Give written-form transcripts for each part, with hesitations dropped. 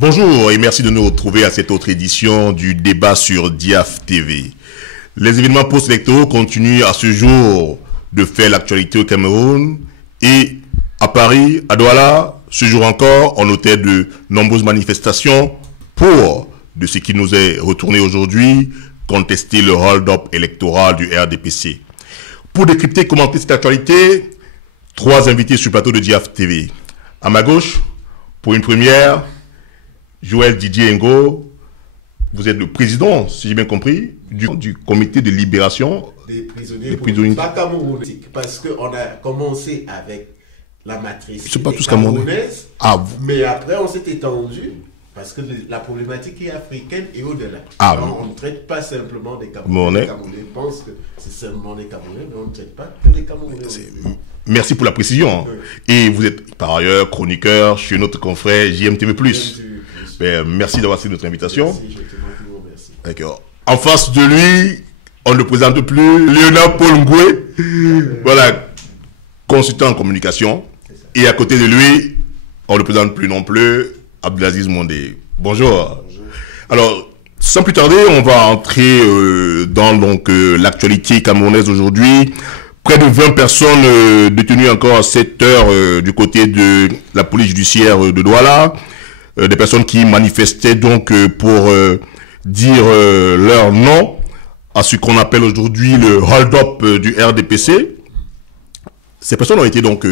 Bonjour et merci de nous retrouver à cette autre édition du débat sur DIAF TV. Les événements post-électoraux continuent à ce jour de faire l'actualité au Cameroun et à Paris, à Douala, ce jour encore, on notait de nombreuses manifestations pour, de ce qui nous est retourné aujourd'hui, contester le hold-up électoral du RDPC. Pour décrypter et commenter cette actualité, trois invités sur le plateau de DIAF TV. À ma gauche, pour une première, Joël Didier Ngo, vous êtes le président, si j'ai bien compris, du comité de libération des prisonniers politiques. Pas camerounais, parce qu'on a commencé avec la matrice camerounaise, mais après on s'est étendu, parce que la problématique est africaine et au-delà. On ne traite pas simplement des Camerounais. Les Camerounais pensent que c'est seulement des Camerounais, mais on ne traite pas que des Camerounais. Merci pour la précision. Et vous êtes par ailleurs chroniqueur chez notre confrère JMTV+. Merci d'avoir accepté notre invitation. Merci. D'accord. En face de lui, on ne présente plus Léonard Paul Ngoué, voilà, consultant en communication. Et à côté de lui, on ne présente plus non plus Abdelaziz Mondé. Bonjour. Bonjour. Alors, sans plus tarder, on va entrer dans l'actualité camerounaise aujourd'hui. Près de 20 personnes détenues encore à 7 heures du côté de la police judiciaire de Douala. Des personnes qui manifestaient donc pour dire leur nom à ce qu'on appelle aujourd'hui le hold-up du RDPC. Ces personnes ont été donc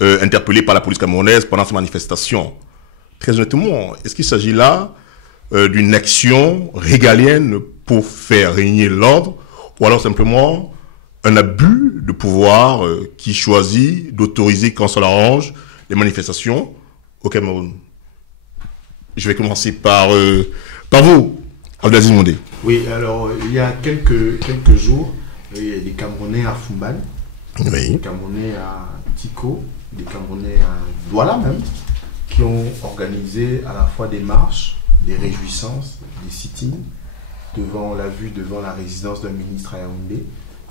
interpellées par la police camerounaise pendant ces manifestations. Très honnêtement, est-ce qu'il s'agit là d'une action régalienne pour faire régner l'ordre ou alors simplement un abus de pouvoir qui choisit d'autoriser quand ça l'arrange les manifestations au Cameroun? Je vais commencer par vous, Abdelaziz Mondé. Oui, alors il y a quelques jours, il y a des Camerounais à Fumban, des Camerounais à Tiko, des Camerounais à Douala même, qui ont organisé à la fois des marches, des réjouissances, des sit-ins, devant la résidence d'un ministre à Yaoundé,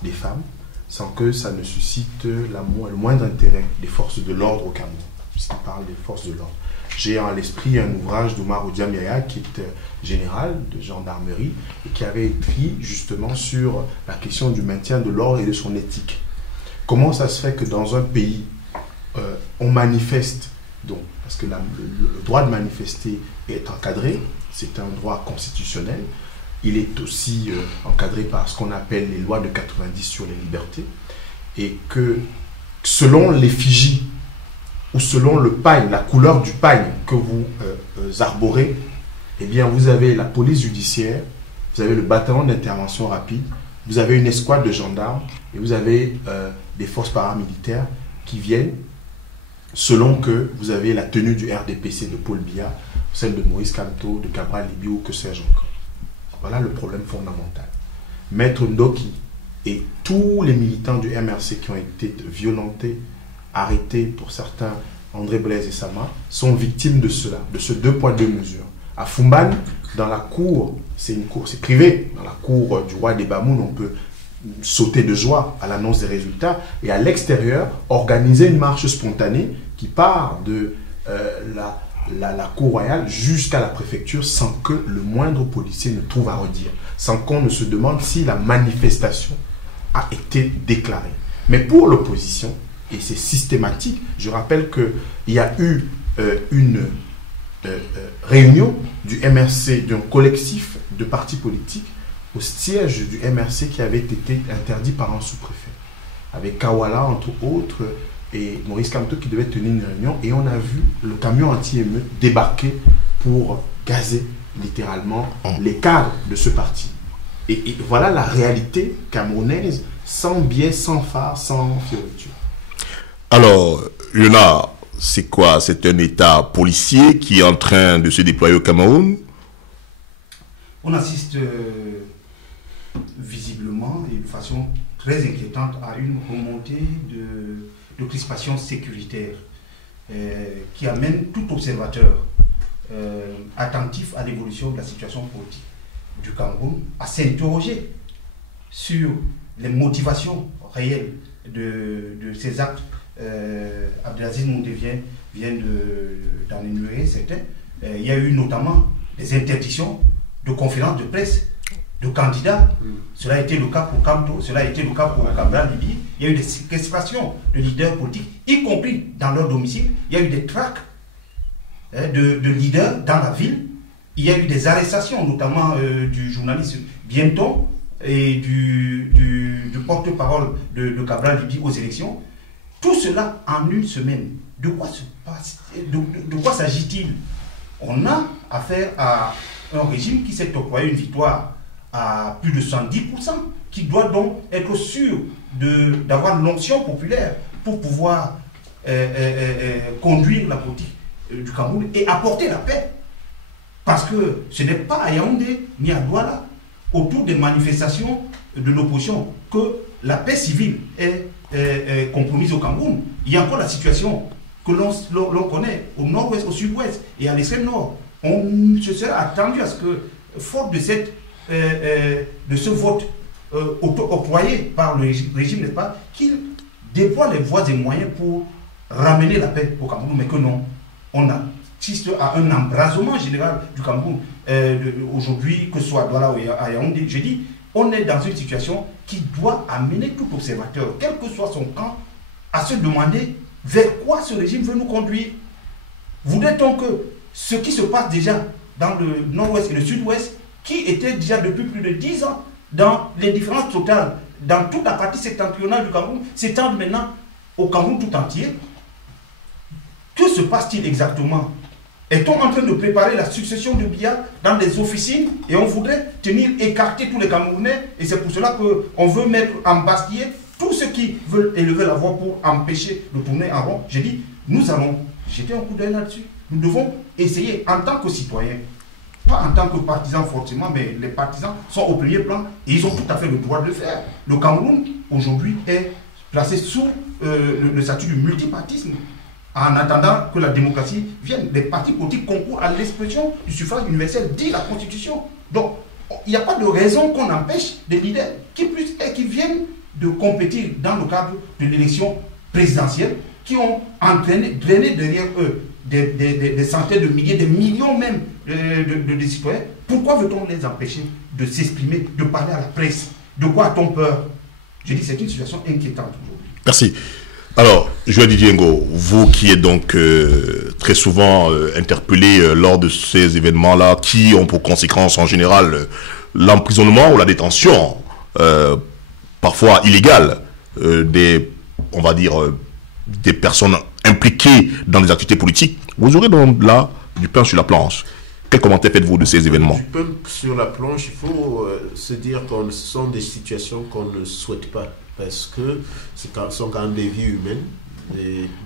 des femmes, sans que ça ne suscite le moindre intérêt des forces de l'ordre au Cameroun, puisqu'il parle des forces de l'ordre. J'ai à l'esprit un ouvrage d'Omar Odiamiaya, qui est général de gendarmerie, et qui avait écrit justement sur la question du maintien de l'ordre et de son éthique. Comment ça se fait que dans un pays, on manifeste, donc, parce que le droit de manifester est encadré, c'est un droit constitutionnel, il est aussi encadré par ce qu'on appelle les lois de 90 sur les libertés, et que selon l'effigie ou selon le pagne, la couleur du pagne que vous arborez, eh bien vous avez la police judiciaire, vous avez le bataillon d'intervention rapide, vous avez une escouade de gendarmes et vous avez des forces paramilitaires qui viennent selon que vous avez la tenue du RDPC de Paul Biya, celle de Moïse Kamto, de Cabral Libby ou que sais-je encore. Voilà le problème fondamental. Maître Ndoki et tous les militants du MRC qui ont été violentés, arrêtés pour certains, André Blaise et Sama, sont victimes de cela, de ce 2 poids 2 mesures. À Fumban, dans la cour, c'est privé, dans la cour du roi des Bamoun, on peut sauter de joie à l'annonce des résultats, et à l'extérieur, organiser une marche spontanée qui part de la cour royale jusqu'à la préfecture sans que le moindre policier ne trouve à redire, sans qu'on ne se demande si la manifestation a été déclarée. Mais pour l'opposition, et c'est systématique, je rappelle qu'il y a eu une réunion du MRC, d'un collectif de partis politiques au siège du MRC qui avait été interdit par un sous-préfet, avec Kawala entre autres et Maurice Kamto qui devait tenir une réunion, et on a vu le camion anti-émeute débarquer pour gazer littéralement les cadres de ce parti. Et voilà la réalité camerounaise, sans biais, sans phare, sans fioriture. Alors, Léonard, c'est quoi? C'est un État policier qui est en train de se déployer au Cameroun? On assiste visiblement et de façon très inquiétante à une remontée de crispation sécuritaire qui amène tout observateur attentif à l'évolution de la situation politique du Cameroun à s'interroger sur les motivations réelles de ces actes. Abdelaziz Mondé vient d'en énumérer certains. il y a eu notamment des interdictions de conférences de presse de candidats. Cela a été le cas pour Kamto, cela a été le cas pour Cabral Libye. Il y a eu des séquestrations de leaders politiques, y compris dans leur domicile. Il y a eu des traques de leaders dans la ville. Il y a eu des arrestations, notamment du journaliste Bienton et du porte-parole de Cabral Libye aux élections. Tout cela en une semaine. De quoi s'agit-il? On a affaire à un régime qui s'est octroyé une victoire à plus de 110%, qui doit donc être sûr d'avoir l'onction populaire pour pouvoir conduire la politique du Cameroun et apporter la paix. Parce que ce n'est pas à Yaoundé ni à Douala, autour des manifestations de l'opposition, que la paix civile est compromise au Cameroun. Il y a encore la situation que l'on connaît au nord-ouest, au sud-ouest et à l'extrême nord. On se serait attendu à ce que, faute de ce vote auto-octroyé par le régime, n'est-ce pas, qu'il déploie les voies et moyens pour ramener la paix au Cameroun, mais que non. On assiste à un embrasement général du Cameroun aujourd'hui, que ce soit à Douala ou à Yaoundé. Je dis, on est dans une situation qui doit amener tout observateur, quel que soit son camp, à se demander vers quoi ce régime veut nous conduire. Voudrait-on que ce qui se passe déjà dans le nord-ouest et le sud-ouest, qui était déjà depuis plus de 10 ans dans l'indifférence totale, dans toute la partie septentrionale du Cameroun, s'étende maintenant au Cameroun tout entier? Que se passe-t-il exactement? Est-on en train de préparer la succession de Biya dans des officines et on voudrait écarter tous les Camerounais, et c'est pour cela qu'on veut mettre en bastille tous ceux qui veulent élever la voix pour empêcher de tourner en rond? J'ai dit, nous allons jeter un coup d'œil là-dessus. Nous devons essayer en tant que citoyens, pas en tant que partisans forcément, mais les partisans sont au premier plan et ils ont tout à fait le droit de le faire. Le Cameroun, aujourd'hui, est placé sous le statut du multipartisme. En attendant que la démocratie vienne, les partis politiques concourent à l'expression du suffrage universel, dit la Constitution. Donc, il n'y a pas de raison qu'on empêche des leaders qui viennent de compétir dans le cadre de l'élection présidentielle, qui ont drainé derrière eux des centaines de milliers, des millions même de citoyens. Pourquoi veut-on les empêcher de s'exprimer, de parler à la presse? De quoi a-t-on peur? Je dis, c'est une situation inquiétante aujourd'hui. Merci. Alors, Joël Didier Ngo, vous qui êtes donc très souvent interpellé lors de ces événements-là, qui ont pour conséquence en général l'emprisonnement ou la détention, parfois illégale, on va dire, des personnes impliquées dans des activités politiques, vous aurez donc là du pain sur la planche. Quel commentaire faites-vous de ces événements? Du pain sur la planche, il faut se dire que ce sont des situations qu'on ne souhaite pas. Parce que ce sont quand même des vies humaines,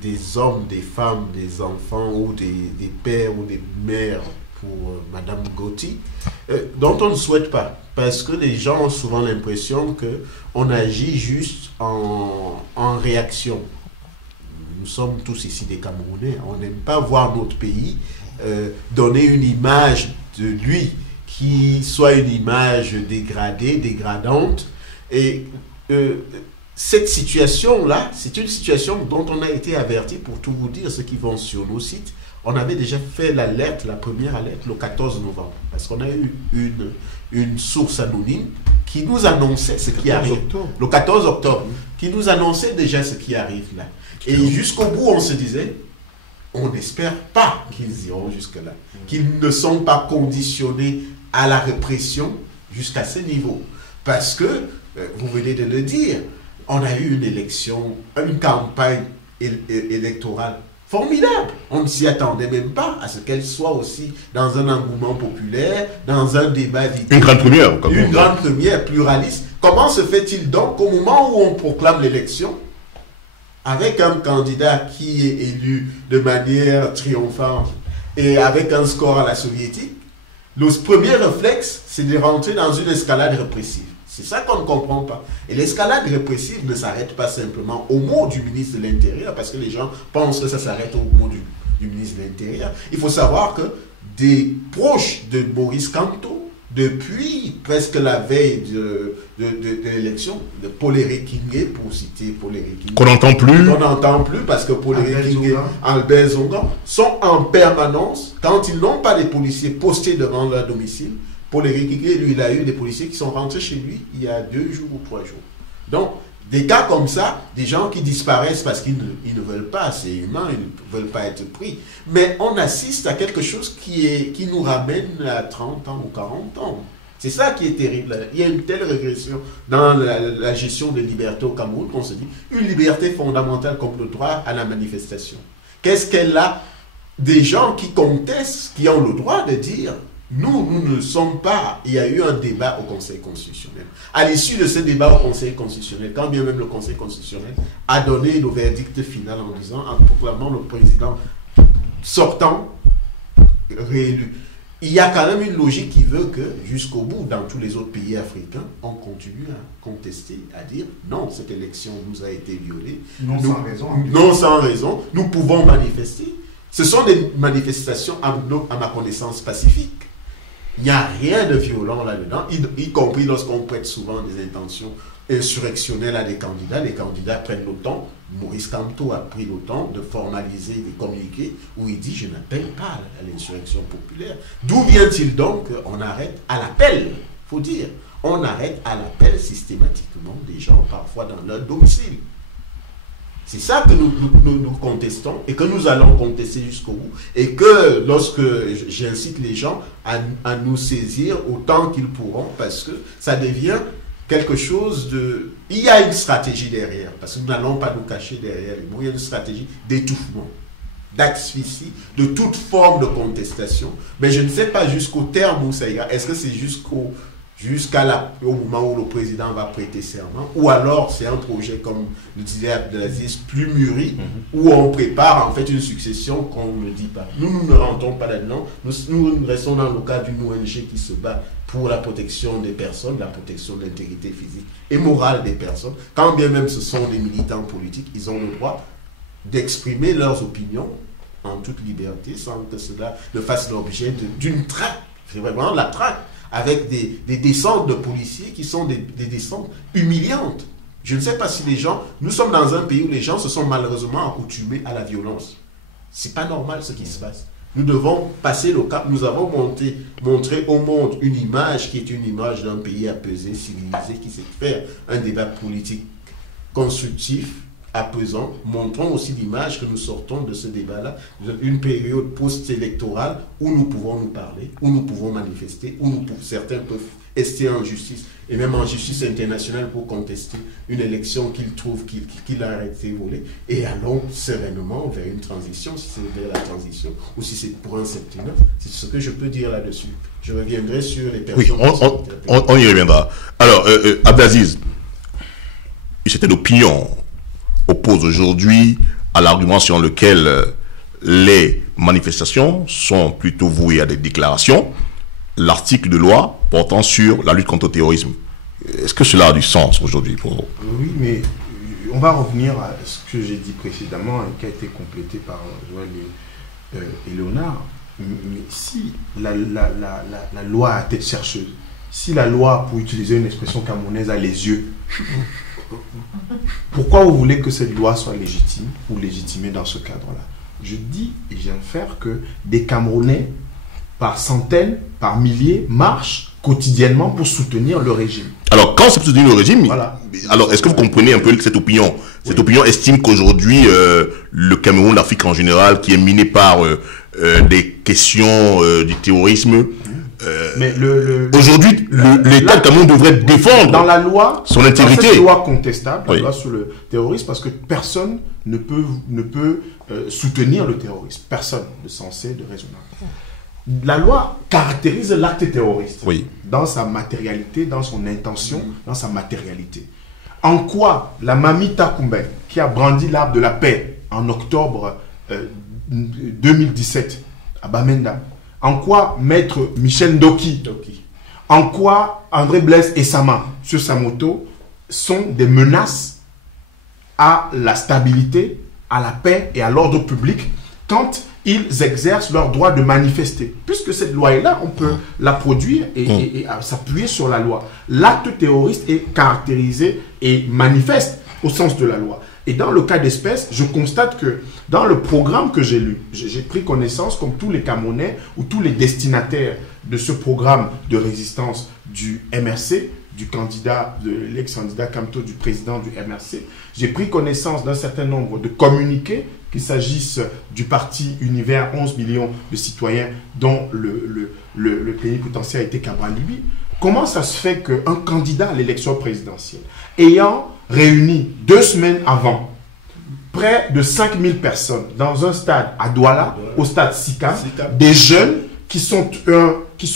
des hommes, des femmes, des enfants ou des pères ou des mères pour Madame Gauthier, dont on ne souhaite pas. Parce que les gens ont souvent l'impression qu'on agit juste en réaction. Nous sommes tous ici des Camerounais, on n'aime pas voir notre pays donner une image de lui qui soit une image dégradée, dégradante. Et cette situation-là, c'est une situation dont on a été averti, pour tout vous dire, ceux qui vont sur nos sites. On avait déjà fait l'alerte, la première alerte, le 14 novembre. Parce qu'on a eu une source anonyme qui nous annonçait ce qui arrive. Le 14 octobre, qui nous annonçait déjà ce qui arrive là. Et jusqu'au bout, on se disait, on n'espère pas qu'ils iront jusque-là. Qu'ils ne sont pas conditionnés à la répression jusqu'à ce niveau. Parce que, vous venez de le dire, on a eu une élection, une campagne électorale formidable. On ne s'y attendait même pas à ce qu'elle soit aussi dans un engouement populaire, dans un débat d'idées. Une grande première. Une grande première pluraliste. Comment se fait-il donc qu'au moment où on proclame l'élection, avec un candidat qui est élu de manière triomphante et avec un score à la soviétique, le premier réflexe, c'est de rentrer dans une escalade répressive. C'est ça qu'on ne comprend pas. Et l'escalade répressive ne s'arrête pas simplement au mot du ministre de l'Intérieur, parce que les gens pensent que ça s'arrête au mot du ministre de l'Intérieur. Il faut savoir que des proches de Maurice Kamto depuis presque la veille de l'élection, de Paul-Éric Kingé, pour citer Paul-Éric Kingé. Qu'on n'entend plus parce que Paul-Éric Kingé, Albert Zonga sont en permanence, quand ils n'ont pas des policiers postés devant leur domicile. Paul-Éric Kingé, lui, il a eu des policiers qui sont rentrés chez lui il y a 2 jours ou 3 jours. Donc, des cas comme ça, des gens qui disparaissent parce qu'ils ne veulent pas, c'est humain, ils ne veulent pas être pris. Mais on assiste à quelque chose qui nous ramène à 30 ans ou 40 ans. C'est ça qui est terrible. Il y a une telle régression dans la gestion des libertés au Cameroun qu'on se dit, une liberté fondamentale comme le droit à la manifestation. Qu'est-ce qu'elle a? Des gens qui contestent, qui ont le droit de dire, nous ne sommes pas... Il y a eu un débat au Conseil constitutionnel. À l'issue de ce débat au Conseil constitutionnel, quand bien même le Conseil constitutionnel a donné le verdict final en disant, en proclamant le président sortant réélu, il y a quand même une logique qui veut que, jusqu'au bout, dans tous les autres pays africains, on continue à contester, à dire non, cette élection nous a été violée. Sans raison. Non sans raison. Nous pouvons manifester. Ce sont des manifestations, à ma connaissance, pacifiques. Il n'y a rien de violent là-dedans, y compris lorsqu'on prête souvent des intentions insurrectionnelles à des candidats. Les candidats prennent le temps. Maurice Kamto a pris le temps de formaliser des communiqués où il dit « Je n'appelle pas à l'insurrection populaire ». D'où vient-il donc qu'on arrête à l'appel, il faut dire. On arrête à l'appel systématiquement des gens, parfois dans leur domicile. C'est ça que nous contestons et que nous allons contester jusqu'au bout. Et que lorsque j'incite les gens à nous saisir autant qu'ils pourront, parce que ça devient quelque chose de... Il y a une stratégie derrière, parce que nous n'allons pas nous cacher derrière les mots. Il y a une stratégie d'étouffement, d'asphyxie, de toute forme de contestation. Mais je ne sais pas jusqu'au terme où ça ira. Est-ce que c'est au moment où le président va prêter serment, ou alors c'est un projet, comme le disait Abdelaziz, plus mûri, où on prépare en fait une succession qu'on ne dit pas. Nous ne rentrons pas là-dedans. Nous restons dans le cas d'une ONG qui se bat pour la protection des personnes, la protection de l'intégrité physique et morale des personnes. Quand bien même ce sont des militants politiques, ils ont le droit d'exprimer leurs opinions en toute liberté, sans que cela ne fasse l'objet d'une traque. C'est vraiment la traque, avec des descentes de policiers qui sont des descentes humiliantes. Je ne sais pas si les gens... Nous sommes dans un pays où les gens se sont malheureusement accoutumés à la violence. C'est pas normal ce qui se passe. Nous devons passer le cap. Nous avons montré au monde une image qui est une image d'un pays apaisé, civilisé, qui sait faire un débat politique constructif, apaisant. Montrons aussi l'image que nous sortons de ce débat-là, une période post-électorale où nous pouvons nous parler, où nous pouvons manifester, où certains peuvent rester en justice, et même en justice internationale pour contester une élection qu'ils trouvent qu'il a été volée, et allons sereinement vers une transition, si c'est vers la transition, ou si c'est pour un septennat. C'est ce que je peux dire là-dessus. Je reviendrai sur les personnes... Oui, on y reviendra. Alors, Abdelaziz, c'était l'opinion oppose aujourd'hui à l'argument selon lequel les manifestations sont plutôt vouées à des déclarations, l'article de loi portant sur la lutte contre le terrorisme. Est-ce que cela a du sens aujourd'hui pour vous? Oui, mais on va revenir à ce que j'ai dit précédemment et qui a été complété par Joël et Léonard. Mais si la loi a tête chercheuse, si la loi, pour utiliser une expression camerounaise, a les yeux, pourquoi vous voulez que cette loi soit légitime ou légitimée dans ce cadre-là? Je dis et je viens de faire que des Camerounais, par centaines, par milliers, marchent quotidiennement pour soutenir le régime. Alors, quand c'est pour soutenir le régime, voilà. Alors est-ce que vous comprenez un peu cette opinion? Cette opinion estime qu'aujourd'hui, le Cameroun, l'Afrique en général, qui est miné par des questions du terrorisme, mais aujourd'hui, l'État du Cameroun devrait défendre dans la loi, son intégrité. Dans cette loi contestable, la oui. loi sur le terrorisme, parce que personne ne peut soutenir le terrorisme. Personne de sensé, de raisonnable. La loi caractérise l'acte terroriste oui. dans sa matérialité, dans son intention, dans sa matérialité. En quoi la Mamie Takumbe, qui a brandi l'arbre de la paix en octobre 2017 à Bamenda, en quoi Maître Michel Ndoki, en quoi André Blaise Essama sur sa moto sont des menaces à la stabilité, à la paix et à l'ordre public quand ils exercent leur droit de manifester. Puisque cette loi est là, on peut la produire et s'appuyer sur la loi. L'acte terroriste est caractérisé et manifeste au sens de la loi. Et dans le cas d'espèce, je constate que dans le programme que j'ai lu, j'ai pris connaissance, comme tous les Camerounais ou tous les destinataires de ce programme de résistance du MRC, du candidat, de l'ex-candidat Kamto, du président du MRC, j'ai pris connaissance d'un certain nombre de communiqués, qu'il s'agisse du parti Univers, 11 millions de citoyens dont le pays potentiel a été Cabral-Libye. Comment ça se fait qu'un candidat à l'élection présidentielle, ayant réuni 2 semaines avant près de 5000 personnes dans un stade à Douala, au stade Sikam, des jeunes qui sont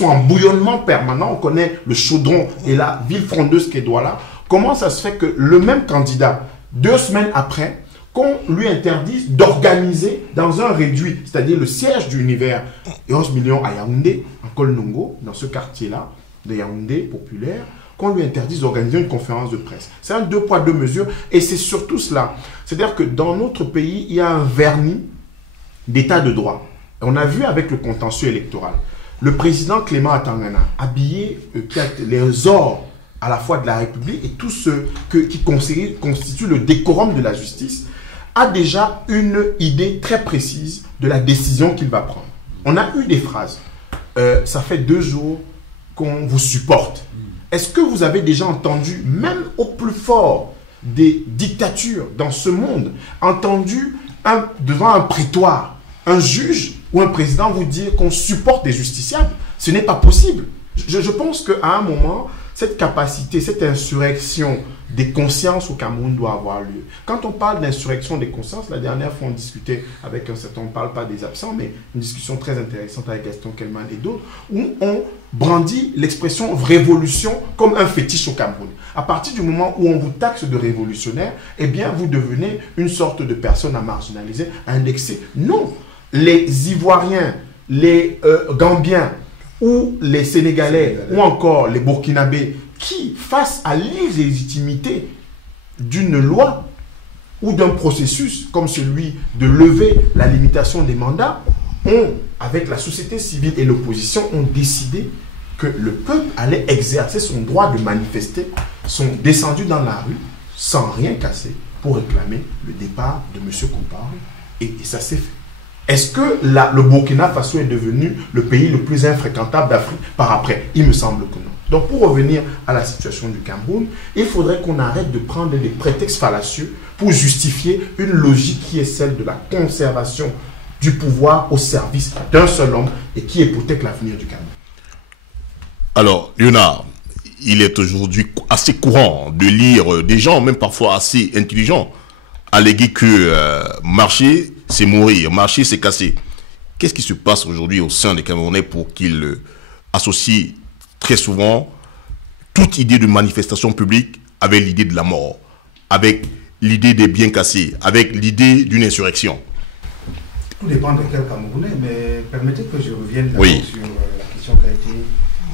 en bouillonnement permanent, on connaît le chaudron et la ville frondeuse qu'est Douala, comment ça se fait que le même candidat, 2 semaines après, qu'on lui interdise d'organiser dans un réduit, c'est-à-dire le siège du Univers, 11 millions à Yaoundé, en Kolnongo, dans ce quartier-là, de Yaoundé populaire, qu'on lui interdise d'organiser une conférence de presse. C'est un 2 poids 2 mesures, et c'est surtout cela. C'est-à-dire que dans notre pays, il y a un vernis d'état de droit. On a vu avec le contentieux électoral, le président Clément Atangana, habillé les ors à la fois de la République et tout ce qui constitue le décorum de la justice, a déjà une idée très précise de la décision qu'il va prendre. On a eu des phrases. Ça fait 2 jours qu'on vous supporte. Est-ce que vous avez déjà entendu, même au plus fort des dictatures dans ce monde, entendu devant un prétoire, un juge ou un président vous dire qu'on supporte des justiciables? Ce n'est pas possible. Je pense qu'à un moment, cette capacité, cette insurrection des consciences au Cameroun doit avoir lieu. Quand on parle d'insurrection des consciences, la dernière fois on discutait avec un certain, on ne parle pas des absents, mais une discussion très intéressante avec Gaston Kelman et d'autres, où on brandit l'expression révolution comme un fétiche au Cameroun. À partir du moment où on vous taxe de révolutionnaire, eh bien vous devenez une sorte de personne à marginaliser, à indexer. Non, les Ivoiriens, les Gambiens, ou les Sénégalais, ou encore les Burkinabés, qui, face à l'illégitimité d'une loi ou d'un processus comme celui de lever la limitation des mandats, avec la société civile et l'opposition, ont décidé que le peuple allait exercer son droit de manifester, sont descendus dans la rue sans rien casser pour réclamer le départ de M. Compaoré. Et ça s'est fait. Est-ce que le Burkina Faso est devenu le pays le plus infréquentable d'Afrique par après? Il me semble que non. Donc pour revenir à la situation du Cameroun, il faudrait qu'on arrête de prendre des prétextes fallacieux pour justifier une logique qui est celle de la conservation du pouvoir au service d'un seul homme et qui hypothèque l'avenir du Cameroun. Alors, Léonard, il est aujourd'hui assez courant de lire des gens, même parfois assez intelligents, alléguer que marcher, c'est mourir, marcher, c'est casser. Qu'est-ce qui se passe aujourd'hui au sein des Camerounais pour qu'ils associent très souvent toute idée de manifestation publique avec l'idée de la mort, avec l'idée des biens cassés, avec l'idée d'une insurrection? Tout dépend de quel Camerounais, mais permettez que je revienne sur la question qui a été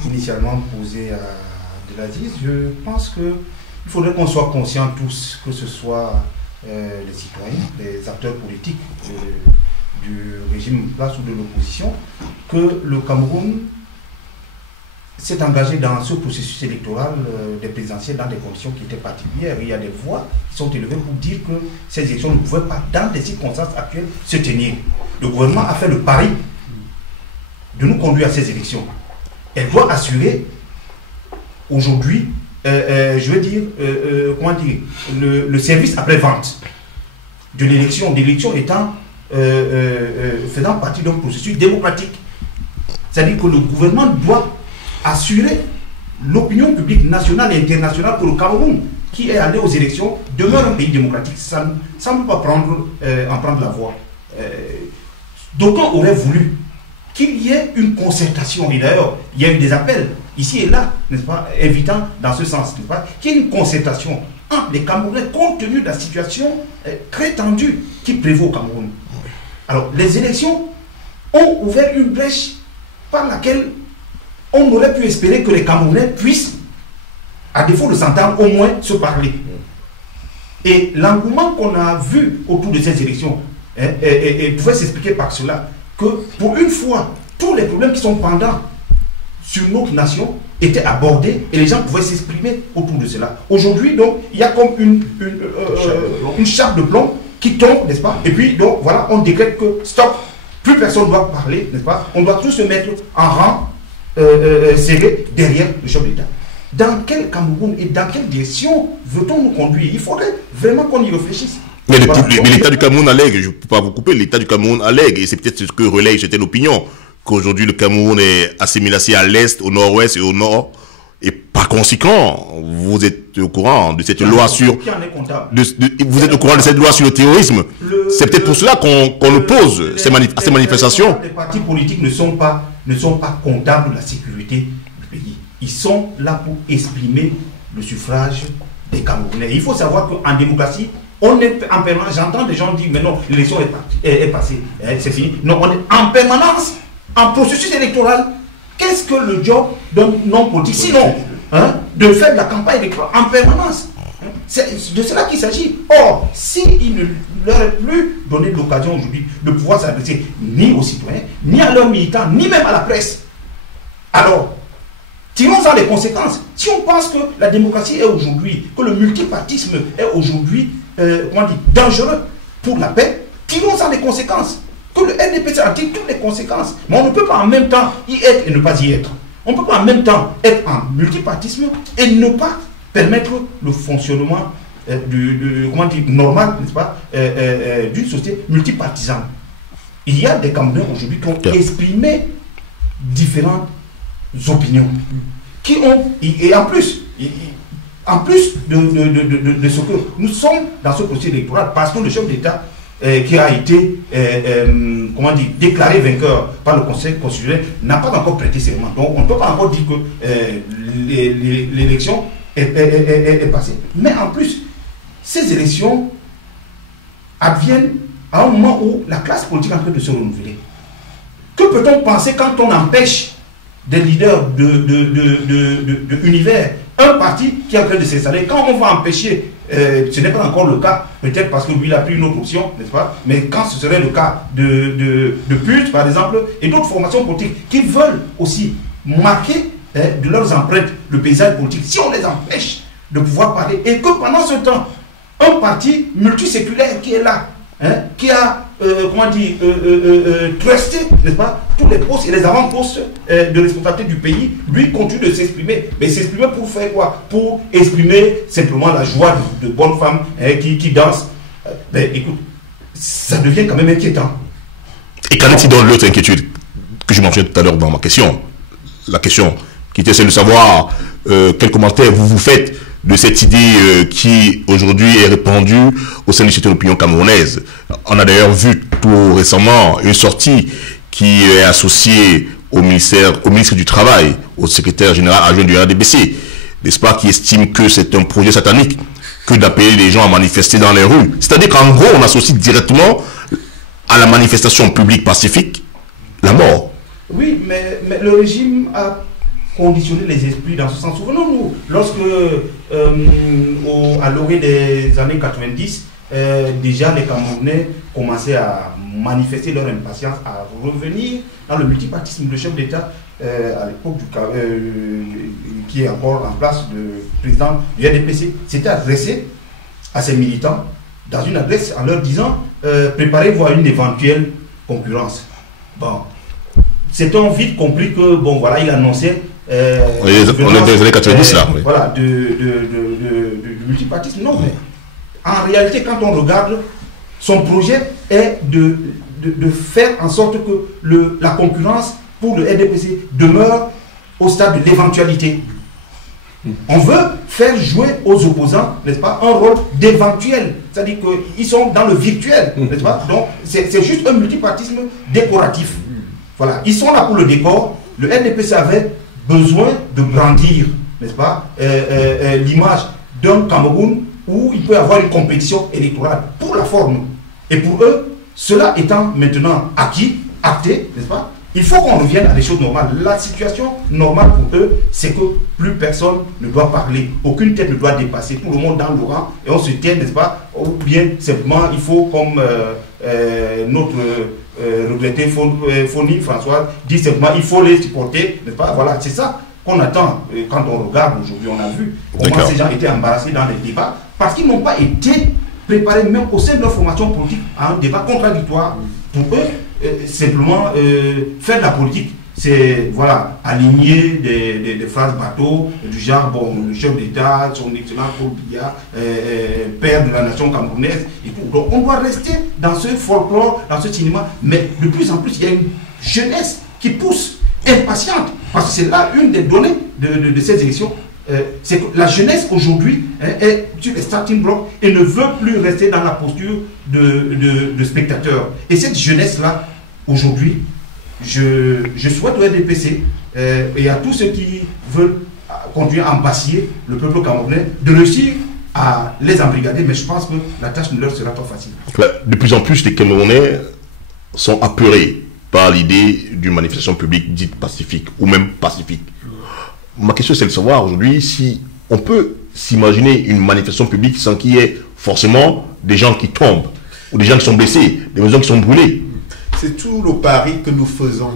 initialement posée à Abdelaziz. Je pense qu'il faudrait qu'on soit conscients tous, que ce soit les citoyens, les acteurs politiques du régime en place ou de l'opposition, que le Cameroun s'est engagé dans ce processus électoral des présidentielles dans des conditions qui étaient particulières. Il y a des voix qui sont élevées pour dire que ces élections ne pouvaient pas, dans les circonstances actuelles, se tenir. Le gouvernement a fait le pari de nous conduire à ces élections. Elle doit assurer aujourd'hui, je veux dire, comment dire, le service après-vente de l'élection étant faisant partie d'un processus démocratique. C'est-à-dire que le gouvernement doit assurer l'opinion publique nationale et internationale que le Cameroun, qui est allé aux élections, demeure un pays démocratique. Ça ne semble pas en prendre la voie. D'aucuns auraient voulu qu'il y ait une concertation. Et d'ailleurs, il y a eu des appels ici et là, n'est-ce pas, invitant dans ce sens, n'est-ce pas, qu'il y ait une concertation entre les Camerounais compte tenu de la situation très tendue qui prévaut au Cameroun. Alors, les élections ont ouvert une brèche par laquelle on aurait pu espérer que les Camerounais puissent, à défaut de s'entendre, au moins se parler. Et l'engouement qu'on a vu autour de ces élections pouvait s'expliquer par cela. que pour une fois, tous les problèmes qui sont pendants sur notre nation étaient abordés et les gens pouvaient s'exprimer autour de cela. Aujourd'hui, donc, il y a comme une chape de plomb qui tombe, n'est-ce pas? Et puis, donc, voilà, on décrète que stop, plus personne ne doit parler, n'est-ce pas? On doit tous se mettre en rang serré derrière le chef d'État. Dans quel Cameroun et dans quelle direction veut-on nous conduire? Il faudrait vraiment qu'on y réfléchisse. Mais l'État du Cameroun allègue, je ne peux pas vous couper, l'État du Cameroun allègue, et c'est peut-être ce que relaye certaines opinions, qu'aujourd'hui le Cameroun est assimilé à l'Est, au Nord-Ouest et au Nord, et par conséquent, vous êtes au courant de cette loi sur... vous êtes au courant de cette loi sur le terrorisme. C'est peut-être pour cela qu'on oppose ces manifestations. Les partis politiques ne sont pas comptables de la sécurité du pays. Ils sont là pour exprimer le suffrage des Camerounais. Il faut savoir qu'en démocratie, on est en permanence. J'entends des gens dire, mais non, l'élection est passée, c'est fini. Non, on est en permanence, en processus électoral. Qu'est-ce que le job d'un homme politique? Sinon, de faire de la campagne électorale en permanence. C'est de cela qu'il s'agit. Or, s'il ne leur est plus donné l'occasion aujourd'hui de pouvoir s'adresser ni aux citoyens, ni à leurs militants, ni même à la presse, alors, tirons-en les conséquences. Si on pense que la démocratie est aujourd'hui, que le multipartisme est aujourd'hui dangereux pour la paix, tirons-en les conséquences. Que le RDPC en tire toutes les conséquences. Mais on ne peut pas en même temps y être et ne pas y être. On ne peut pas en même temps être en multipartisme et ne pas permettre le fonctionnement normal, n'est-ce pas, d'une société multipartisane. Il y a des Camerounais aujourd'hui qui ont exprimé différentes opinions. Qui ont, et en plus de ce que nous sommes dans ce processus électoral, parce que le chef d'État qui a été déclaré vainqueur par le Conseil constitutionnel n'a pas encore prêté serment. Donc on ne peut pas encore dire que l'élection est passée. Mais en plus, ces élections adviennent à un moment où la classe politique est en train de se renouveler. Que peut-on penser quand on empêche des leaders de univers, un parti qui est en train de s'installer, quand on va empêcher, ce n'est pas encore le cas, peut-être parce que lui il a pris une autre option, n'est-ce pas? Mais quand ce serait le cas de PUT, par exemple, et d'autres formations politiques qui veulent aussi marquer de leurs empreintes le paysage politique, si on les empêche de pouvoir parler, et que pendant ce temps, un parti multiséculaire qui est là, qui a trusté, n'est-ce pas, tous les postes et les avant-postes de responsabilité du pays, lui continue de s'exprimer. Mais s'exprimer pour faire quoi? Pour exprimer simplement la joie de bonnes femmes qui dansent. Ben écoute, ça devient quand même inquiétant. Et qu'en est-il dans l'autre inquiétude que je mentionnais tout à l'heure dans ma question? La question qui était celle de savoir quel commentaire vous faites de cette idée qui aujourd'hui est répandue au sein de cette opinion camerounaise. On a d'ailleurs vu tout récemment une sortie qui est associée au ministre du Travail, au secrétaire général adjoint du RDPC, n'est-ce pas, qui estime que c'est un projet satanique que d'appeler les gens à manifester dans les rues. C'est-à-dire qu'en gros, on associe directement à la manifestation publique pacifique la mort. Oui, mais le régime a conditionner les esprits dans ce sens. Souvenons-nous, lorsque à l'orée des années 90, déjà les Camerounais commençaient à manifester leur impatience à revenir dans le multipartisme. Le chef d'État, à l'époque qui est encore en place, le président du RDPC, s'était adressé à ses militants dans une adresse en leur disant préparez-vous à une éventuelle concurrence. Bon, c'est-on vite compris que, bon voilà, il annonçait on est dans les années 90 là. Oui. Voilà, du multipartisme. Non, mais en réalité, quand on regarde, son projet est de faire en sorte que la concurrence pour le RDPC demeure au stade de l'éventualité. On veut faire jouer aux opposants, n'est-ce pas, un rôle d'éventuel. C'est-à-dire qu'ils sont dans le virtuel, n'est-ce pas? Donc, c'est juste un multipartisme décoratif. Voilà, ils sont là pour le décor. Le RDPC avait besoin de brandir, n'est-ce pas, l'image d'un Cameroun où il peut y avoir une compétition électorale pour la forme. Et pour eux, cela étant maintenant acquis, acté, n'est-ce pas, il faut qu'on revienne à des choses normales. La situation normale pour eux, c'est que plus personne ne doit parler, aucune tête ne doit dépasser, tout le monde dans le rang, et on se tient, n'est-ce pas, ou bien simplement il faut, comme notre regretté Foni François dit simplement il faut les supporter, n'est-ce pas? Voilà, c'est ça qu'on attend quand on regarde aujourd'hui. On a vu comment ces gens étaient embarrassés dans les débats parce qu'ils n'ont pas été préparés même au sein de leur formation politique à un débat contradictoire. Pour eux, simplement faire de la politique, c'est voilà, aligner des phrases bateau du genre bon, le chef d'État, son excellence Paul Biya, père de la nation camerounaise et tout. Donc on doit rester dans ce folklore, dans ce cinéma, mais de plus en plus il y a une jeunesse qui pousse, impatiente, parce que c'est là une des données de ces élections. C'est que la jeunesse aujourd'hui est sur les starting blocks et ne veut plus rester dans la posture de spectateur. Et cette jeunesse-là, aujourd'hui, je souhaite au RDPC et à tous ceux qui veulent continuer à embasser le peuple camerounais de réussir à les embrigader, mais je pense que la tâche ne leur sera pas facile. De plus en plus, les Camerounais sont apeurés par l'idée d'une manifestation publique dite pacifique ou même pacifique. Ma question, c'est de savoir aujourd'hui si on peut s'imaginer une manifestation publique sans qu'il y ait forcément des gens qui tombent, ou des gens qui sont blessés, des maisons qui sont brûlées. C'est tout le pari que nous faisons,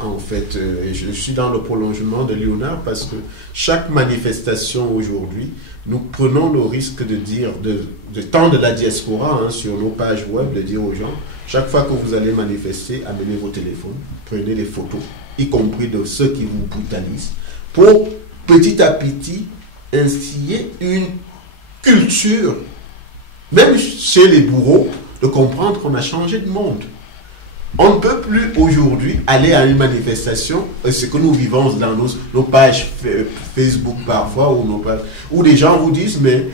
en fait. Et je suis dans le prolongement de Léonard parce que chaque manifestation aujourd'hui, nous prenons le risque de dire, de tendre la diaspora sur nos pages web, de dire aux gens, chaque fois que vous allez manifester, amenez vos téléphones, prenez des photos, y compris de ceux qui vous brutalisent, pour petit à petit instiller une culture, même chez les bourreaux, de comprendre qu'on a changé de monde. On ne peut plus aujourd'hui aller à une manifestation, ce que nous vivons dans nos pages Facebook parfois, où des gens vous disent, mais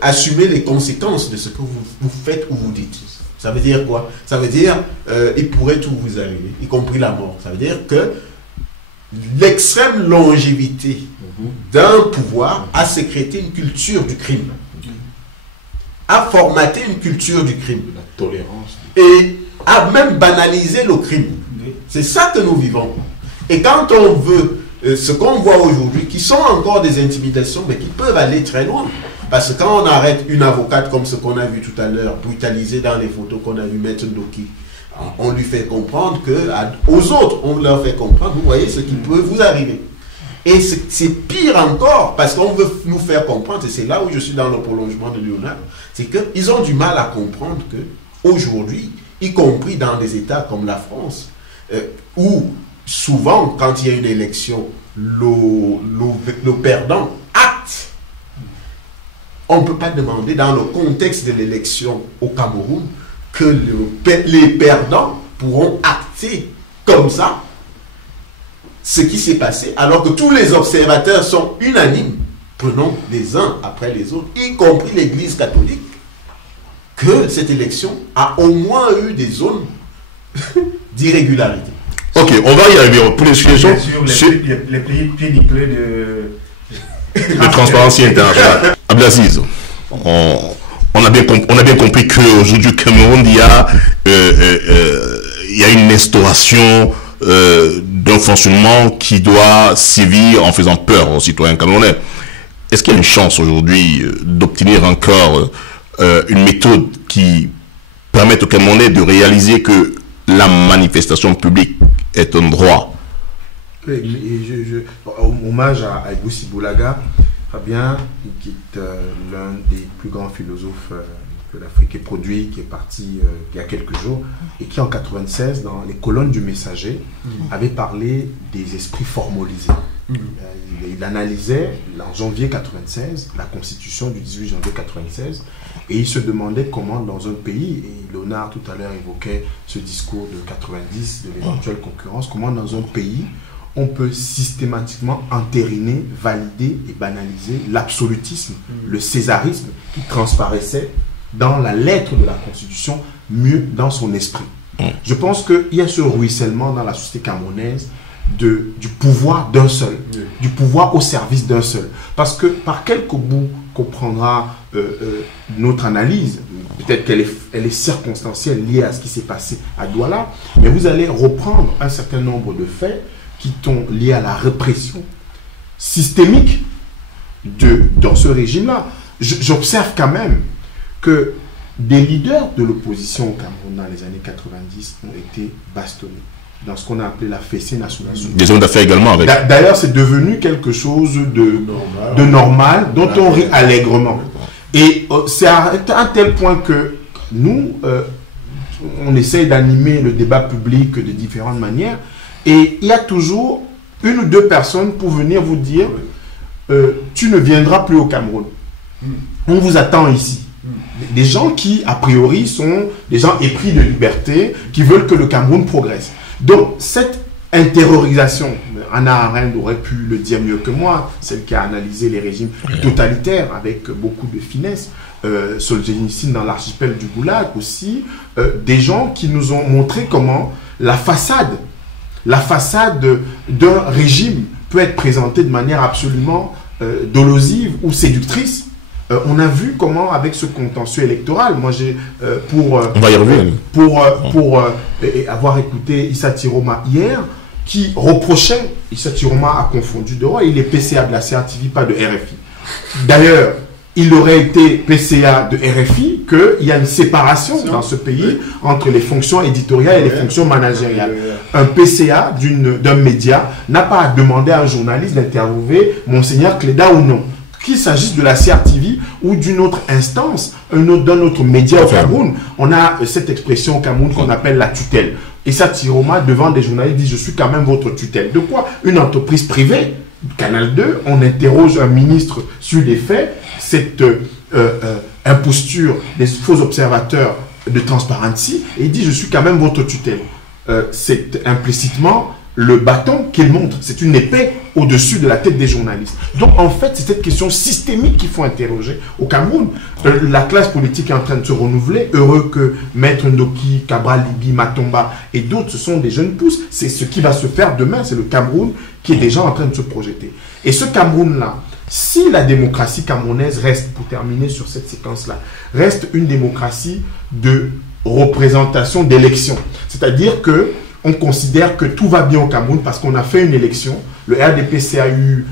assumez les conséquences de ce que vous faites ou vous dites. Ça veut dire quoi? Ça veut dire il pourrait tout vous arriver, y compris la mort. Ça veut dire que l'extrême longévité d'un pouvoir a sécrété une culture du crime, a formaté une culture du crime, la tolérance, et a même banalisé le crime. C'est ça que nous vivons. Et quand on veut, ce qu'on voit aujourd'hui, qui sont encore des intimidations, mais qui peuvent aller très loin. Parce que quand on arrête une avocate comme ce qu'on a vu tout à l'heure, brutalisée dans les photos qu'on a vu Maître Ndoki, on lui fait comprendre aux autres, on leur fait comprendre, vous voyez ce qui peut vous arriver. Et c'est pire encore, parce qu'on veut nous faire comprendre, et c'est là où je suis dans le prolongement de Léonard, c'est qu'ils ont du mal à comprendre qu'aujourd'hui, y compris dans des États comme la France, où souvent, quand il y a une élection, le perdant acte. On ne peut pas demander, dans le contexte de l'élection au Cameroun, que les perdants pourront acter comme ça ce qui s'est passé, alors que tous les observateurs sont unanimes, prenons les uns après les autres, y compris l'Église catholique, que cette élection a au moins eu des zones d'irrégularité. Ok, on va y arriver. Pour les sujets, les pieds nickelés de Transparence Internationale. Abdelaziz, on a bien compris qu'aujourd'hui au Cameroun, il y a une instauration d'un fonctionnement qui doit sévir en faisant peur aux citoyens camerounais. Est-ce qu'il y a une chance aujourd'hui d'obtenir encore une méthode qui permette aux Camerounais de réaliser que la manifestation publique est un droit? Hommage à Iboussi Boulaga, Fabien, qui est l'un des plus grands philosophes que l'Afrique ait produit, qui est parti il y a quelques jours, et qui en 96, dans les colonnes du Messager, avait parlé des esprits formalisés. Il analysait, en janvier 96, la constitution du 18 janvier 96, et il se demandait comment dans un pays, et Léonard tout à l'heure évoquait ce discours de 90, de l'éventuelle concurrence, comment dans un pays, on peut systématiquement entériner, valider et banaliser l'absolutisme, le césarisme qui transparaissait dans la lettre de la Constitution, mieux dans son esprit. Je pense qu'il y a ce ruissellement dans la société camerounaise du pouvoir d'un seul, du pouvoir au service d'un seul. Parce que par quelques bouts qu'on prendra notre analyse, peut-être qu'elle est circonstancielle liée à ce qui s'est passé à Douala, mais vous allez reprendre un certain nombre de faits qui sont liés à la répression systémique dans ce régime-là. J'observe quand même que des leaders de l'opposition au Cameroun dans les années 90 ont été bastonnés dans ce qu'on a appelé la fessée nationale. Des hommes d'affaires également. D'ailleurs, c'est devenu quelque chose de normal, dont on rit allègrement. Et c'est à un tel point que nous, on essaye d'animer le débat public de différentes manières. Et il y a toujours une ou deux personnes pour venir vous dire tu ne viendras plus au Cameroun. On vous attend ici. Des gens qui, a priori, sont des gens épris de liberté, qui veulent que le Cameroun progresse. Donc, cette intériorisation, Hannah Arendt aurait pu le dire mieux que moi, celle qui a analysé les régimes totalitaires avec beaucoup de finesse, Solzhenitsyn dans l'archipel du Goulag aussi, des gens qui nous ont montré comment la façade d'un régime peut être présentée de manière absolument dolosive ou séductrice. On a vu comment, avec ce contentieux électoral, moi j'ai pour avoir écouté Issa Tiroma hier, qui reprochait, Issa Tiroma a confondu de roi, il est PCA de la CRTV, pas de RFI. D'ailleurs, il aurait été PCA de RFI qu'il y a une séparation dans ce pays entre les fonctions éditoriales et les fonctions managériales. Un PCA d'un média n'a pas à demander à un journaliste d'interviewer Monseigneur Cléda ou non. Qu'il s'agisse de la CRTV ou d'une autre instance, d'un autre média au Cameroun, on a cette expression au Cameroun qu'on appelle la tutelle. Et ça, Tiroma, devant des journalistes, dit « Je suis quand même votre tutelle ». De quoi? Une entreprise privée, Canal 2, on interroge un ministre sur les faits, cette imposture des faux observateurs de Transparency, et il dit « Je suis quand même votre tutelle ». C'est implicitement le bâton qu'il montre, c'est une épée au-dessus de la tête des journalistes. Donc en fait, c'est cette question systémique qu'il faut interroger au Cameroun. La classe politique est en train de se renouveler. Heureux que Maître Ndoki, Cabral Libi, Matomba et d'autres, ce sont des jeunes pousses. C'est ce qui va se faire demain. C'est le Cameroun qui est déjà en train de se projeter. Et ce Cameroun-là, si la démocratie camerounaise reste, pour terminer sur cette séquence-là, reste une démocratie de représentation d'élection, c'est-à-dire que on considère que tout va bien au Cameroun parce qu'on a fait une élection. Le RDPC a eu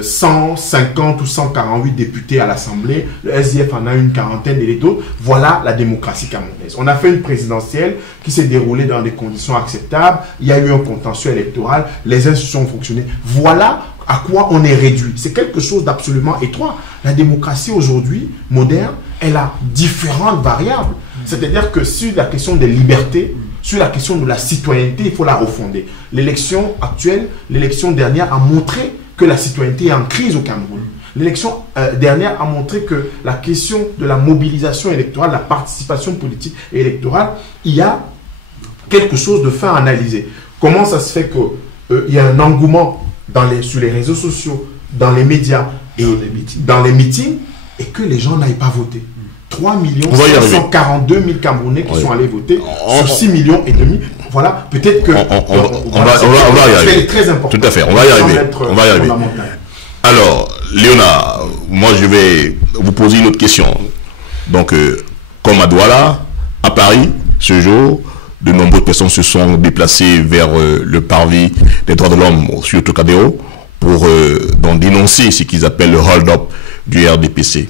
150 ou 148 députés à l'Assemblée. Le SDF en a une quarantaine et les autres. Voilà la démocratie camerounaise. On a fait une présidentielle qui s'est déroulée dans des conditions acceptables. Il y a eu un contentieux électoral. Les institutions ont fonctionné. Voilà à quoi on est réduit. C'est quelque chose d'absolument étroit. La démocratie aujourd'hui, moderne, elle a différentes variables. C'est-à-dire que sur la question des libertés, sur la question de la citoyenneté, il faut la refonder. L'élection actuelle, l'élection dernière a montré que la citoyenneté est en crise au Cameroun. L'élection dernière a montré que la question de la mobilisation électorale, la participation politique et électorale, il y a quelque chose de fin à analyser. Comment ça se fait qu'il y a un engouement sur les réseaux sociaux, dans les médias et dans les meetings, et que les gens n'aillent pas voter? 3 542 000 Camerounais qui sont allés voter sur 6 millions et demi. Voilà, peut-être que... On va y arriver. C'est très important. Tout à fait, on va y arriver. Alors, Léonard, moi je vais vous poser une autre question. Donc, comme à Douala, à Paris, ce jour, de nombreuses personnes se sont déplacées vers le parvis des droits de l'homme sur le Trocadéro pour donc dénoncer ce qu'ils appellent le hold-up du RDPC.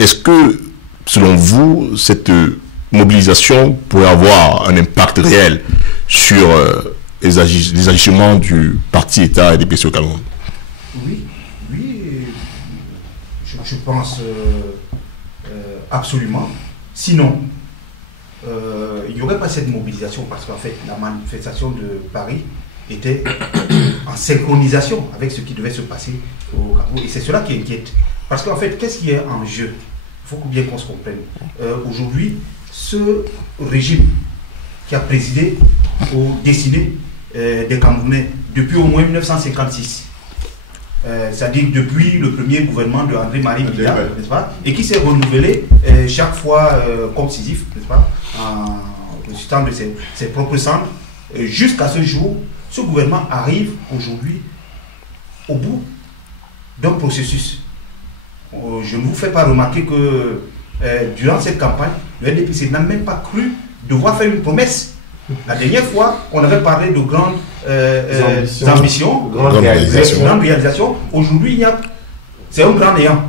Est-ce que, selon vous, cette mobilisation pourrait avoir un impact réel sur les agissements du parti État RDPC au Cameroun? Oui, je pense absolument. Sinon, il n'y aurait pas cette mobilisation parce qu'en fait, la manifestation de Paris était en synchronisation avec ce qui devait se passer au Cameroun. Et c'est cela qui inquiète. Parce qu'en fait, qu'est-ce qui est en jeu? Il faut bien qu'on se comprenne. Aujourd'hui, ce régime qui a présidé aux destinées des Camerounais depuis au moins 1956, c'est-à-dire depuis le premier gouvernement de André-Marie Milla, n'est-ce pas, et qui s'est renouvelé chaque fois comme Sisyphe, n'est-ce pas, en résultant de ses propres cendres, jusqu'à ce jour, ce gouvernement arrive aujourd'hui au bout d'un processus. Je ne vous fais pas remarquer que durant cette campagne, le RDPC n'a même pas cru devoir faire une promesse. La dernière fois, on avait parlé de grandes ambitions, grandes réalisations. Aujourd'hui, c'est un grand néant.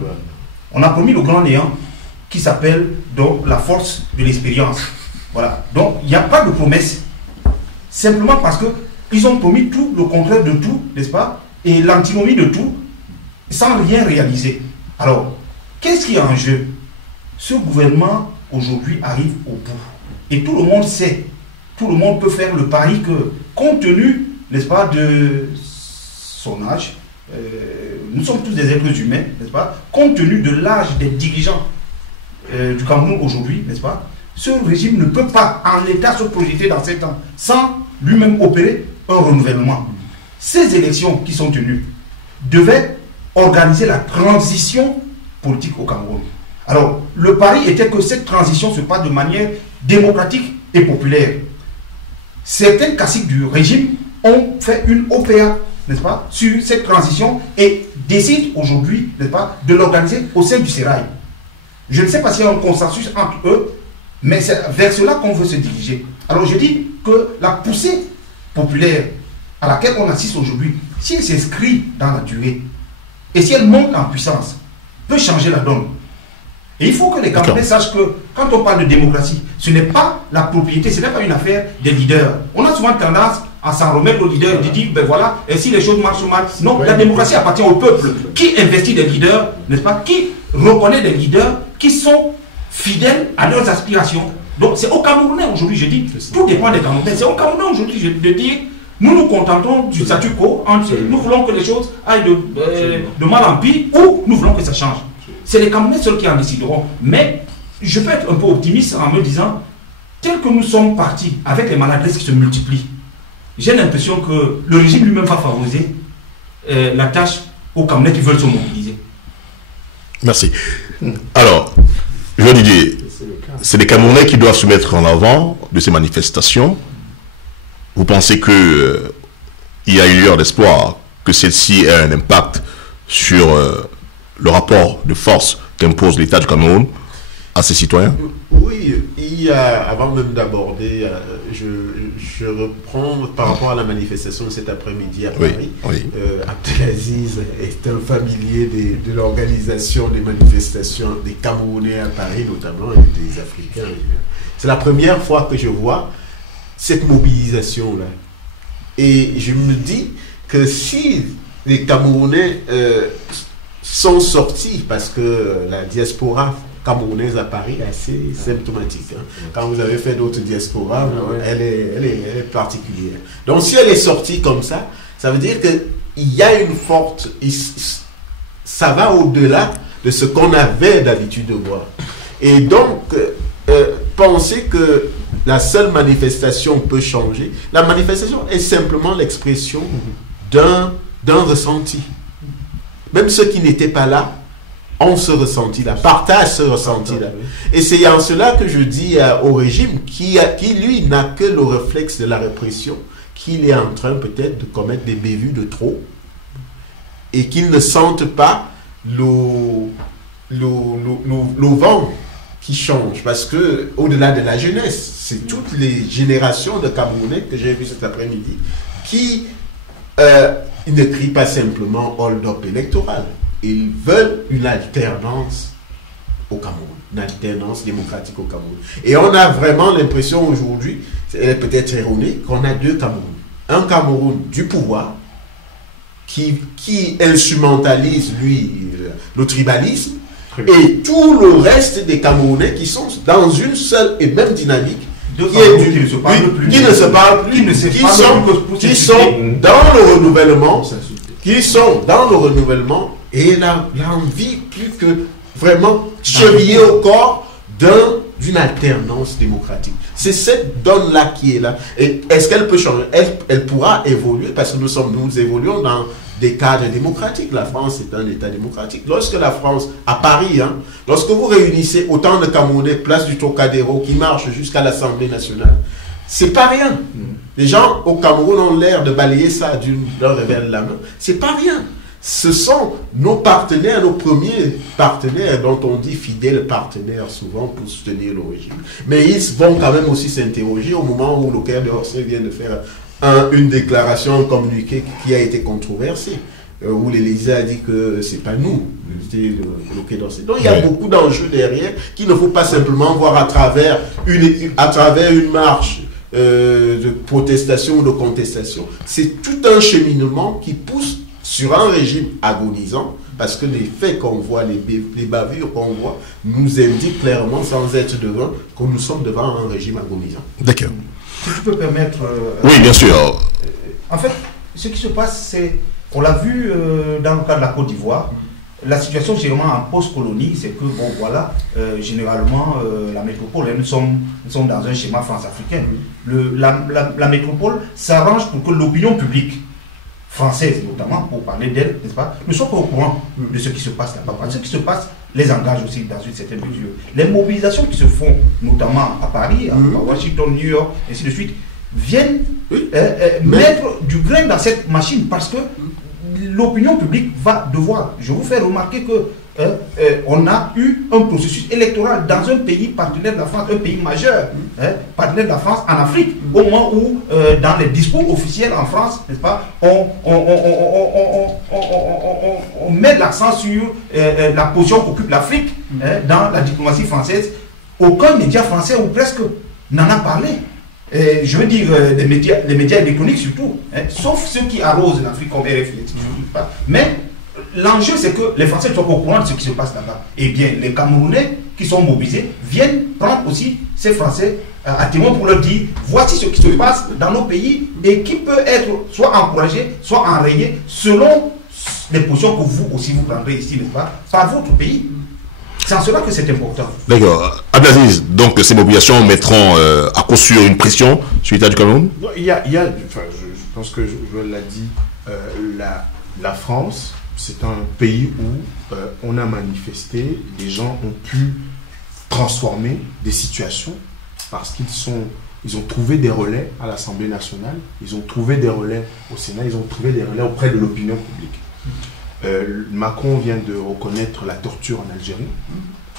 On a promis le grand néant qui s'appelle donc la force de l'expérience. Voilà. Donc, il n'y a pas de promesse. Simplement parce qu'ils ont promis tout, le contraire de tout, n'est-ce pas? Et l'antinomie de tout, sans rien réaliser. Alors, qu'est-ce qui est en jeu? Ce gouvernement, aujourd'hui, arrive au bout. Et tout le monde sait, tout le monde peut faire le pari que, compte tenu, n'est-ce pas, de son âge, nous sommes tous des êtres humains, n'est-ce pas? Compte tenu de l'âge des dirigeants du Cameroun aujourd'hui, n'est-ce pas? Ce régime ne peut pas, en l'état, se projeter dans 7 ans sans lui-même opérer un renouvellement. Ces élections qui sont tenues devaient organiser la transition politique au Cameroun. Alors, le pari était que cette transition se passe de manière démocratique et populaire. Certains caciques du régime ont fait une OPA, n'est-ce pas, sur cette transition et décident aujourd'hui, n'est-ce pas, de l'organiser au sein du Sérail. Je ne sais pas s'il y a un consensus entre eux, mais c'est vers cela qu'on veut se diriger. Alors je dis que la poussée populaire à laquelle on assiste aujourd'hui, si elle s'inscrit dans la durée, et si elle monte en puissance, peut changer la donne. Et il faut que les Camerounais sachent que quand on parle de démocratie, ce n'est pas la propriété, ce n'est pas une affaire des leaders. On a souvent tendance à s'en remettre aux leaders, de dire, ben voilà, et si les choses marchent mal. Non, la démocratie appartient au peuple. Qui investit des leaders, n'est-ce pas? Qui reconnaît des leaders qui sont fidèles à leurs aspirations. Donc c'est aux Camerounais aujourd'hui, je dis, tout dépend des Camerounais. C'est aux Camerounais aujourd'hui de dire, nous nous contentons du statu quo, nous voulons que les choses aillent de mal en pire, ou nous voulons que ça change. C'est les Camerounais seuls qui en décideront. Mais je peux être un peu optimiste en me disant, tel que nous sommes partis avec les maladresses qui se multiplient, j'ai l'impression que le régime lui-même va favoriser la tâche aux Camerounais qui veulent se mobiliser. Merci. Alors, Jean Didier, c'est les Camerounais qui doivent se mettre en avant de ces manifestations. Vous pensez qu'il y a une lueur d'espoir que celle-ci ait un impact sur le rapport de force qu'impose l'État du Cameroun à ses citoyens? Oui, il y a, avant même d'aborder, je reprends par rapport à la manifestation de cet après-midi à Paris. Oui. Abdelaziz est un familier de l'organisation des manifestations des Camerounais à Paris, notamment, et des Africains. C'est la première fois que je vois cette mobilisation-là. Et je me dis que si les Camerounais sont sortis, parce que la diaspora camerounaise à Paris est assez symptomatique. Hein. Quand vous avez fait d'autres diasporas, elle est particulière. Donc si elle est sortie comme ça, ça veut dire qu'il y a une forte... Ça va au-delà de ce qu'on avait d'habitude de voir. Et donc, penser que la seule manifestation peut changer, la manifestation est simplement l'expression d'un ressenti. Même ceux qui n'étaient pas là, ont ce ressenti-là, partagent ce ressenti-là. Et c'est en cela que je dis au régime qui lui, n'a que le réflexe de la répression, qu'il est en train peut-être de commettre des bévues de trop, et qu'il ne sente pas le vent qui change. Parce que au-delà de la jeunesse, c'est toutes les générations de Camerounais que j'ai vu cet après-midi qui ne crient pas simplement hold-up électoral. Ils veulent une alternance au Cameroun, une alternance démocratique au Cameroun. Et on a vraiment l'impression aujourd'hui, elle est peut-être erronée, qu'on a deux Camerouns. Un Cameroun du pouvoir, qui instrumentalise, lui, le tribalisme, et tout le reste des Camerounais qui sont dans une seule et même dynamique, qui ne se parlent plus, qui sont dans le renouvellement, et l'envie plus que vraiment chevillée au corps d'une alternance démocratique. C'est cette donne-là qui est là. Et est-ce qu'elle peut changer? Elle pourra évoluer parce que nous évoluons dans des cadres démocratiques. La France est un État démocratique. Lorsque la France, à Paris, lorsque vous réunissez autant de Camerounais, place du Trocadéro, qui marchent jusqu'à l'Assemblée nationale, c'est pas rien. Les gens au Cameroun ont l'air de balayer ça d'un revers de la main. C'est pas rien. Ce sont nos partenaires, nos premiers partenaires, dont on dit fidèles partenaires souvent pour soutenir le régime. Mais ils vont quand même aussi s'interroger au moment où le Caire de Orsay vient de faire une déclaration, un communiqué qui a été controversé. où l'Élysée a dit que c'est pas nous, le Quai d'Orsay. Donc il y a beaucoup d'enjeux derrière qu'il ne faut pas simplement voir à travers une marche de protestation ou de contestation. C'est tout un cheminement qui pousse sur un régime agonisant, parce que les faits qu'on voit, les bavures qu'on voit, nous indiquent clairement, sans être devant, que nous sommes devant un régime agonisant. D'accord. Si tu peux permettre... oui, bien sûr. En fait, ce qui se passe, c'est... On l'a vu dans le cas de la Côte d'Ivoire. La situation généralement en post-colonie, c'est que, bon, voilà, généralement, la métropole, nous sommes dans un schéma france-africain. La métropole s'arrange pour que l'opinion publique française, notamment, pour parler d'elle, n'est-ce pas, ne soit pas au courant de ce qui se passe là-bas. Parce que ce qui se passe les engage aussi dans une certaine mesure. Les mobilisations qui se font, notamment à Paris, à Washington, New York, ainsi de suite, viennent mettre du grain dans cette machine, parce que l'opinion publique va devoir, je vous fais remarquer que on a eu un processus électoral dans un pays partenaire de la France, un pays majeur, partenaire de la France en Afrique, au moment où dans les discours officiels en France, n'est-ce pas, on met l'accent sur la position qu'occupe l'Afrique dans la diplomatie française. Aucun média français ou presque n'en a parlé. Je veux dire, les médias électroniques surtout, sauf ceux qui arrosent l'Afrique comme RFI, mais l'enjeu, c'est que les Français ne sont pas au courant de ce qui se passe là-bas. Et bien, les Camerounais qui sont mobilisés viennent prendre aussi ces Français à témoin pour leur dire, voici ce qui se passe dans nos pays et qui peut être soit encouragé, soit enrayé selon les positions que vous aussi vous prendrez ici, n'est-ce pas, par votre pays. C'est en cela que c'est important. D'accord. Abdelaziz, donc ces mobilisations mettront à coup sûr une pression sur l'État du Cameroun? Non, je pense que Joël l'a dit, la France, c'est un pays où on a manifesté, les gens ont pu transformer des situations parce qu'ils ont trouvé des relais à l'Assemblée nationale, ils ont trouvé des relais au Sénat, ils ont trouvé des relais auprès de l'opinion publique. Macron vient de reconnaître la torture en Algérie.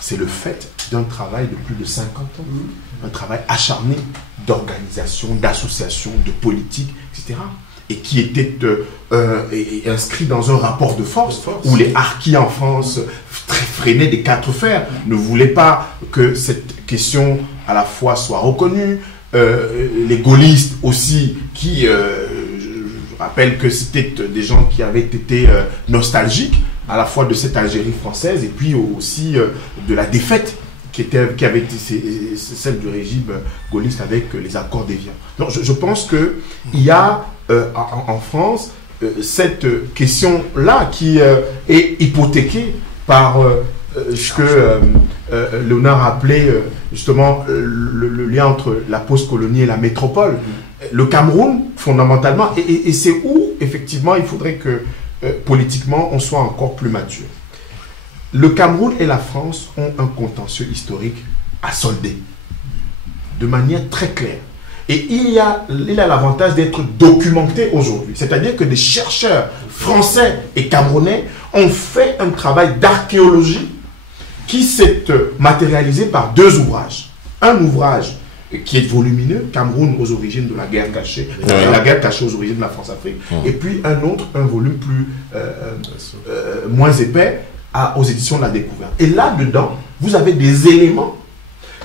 C'est le fait d'un travail de plus de 50 ans, un travail acharné d'organisation, d'association, de politique, etc. Et qui était inscrit dans un rapport de force où les harkis en France, très freinés des quatre fers, ne voulaient pas que cette question à la fois soit reconnue. Les gaullistes aussi qui... Je rappelle que c'était des gens qui avaient été nostalgiques à la fois de cette Algérie française et puis aussi de la défaite qui avait été celle du régime gaulliste avec les accords d'Évian. Donc je pense qu'il y a en France cette question-là qui est hypothéquée par ce que Léonard appelait justement le lien entre la post-colonie et la métropole. Le Cameroun, fondamentalement, et c'est où, effectivement, il faudrait que, politiquement, on soit encore plus mature. Le Cameroun et la France ont un contentieux historique à solder, de manière très claire. Et il a l'avantage d'être documenté aujourd'hui. C'est-à-dire que des chercheurs français et camerounais ont fait un travail d'archéologie qui s'est matérialisé par deux ouvrages. Un ouvrage qui est volumineux, Cameroun aux origines de la guerre cachée, la guerre cachée aux origines de la France-Afrique, et puis un autre, un volume plus moins épais, aux éditions de la Découverte. Et là-dedans, vous avez des éléments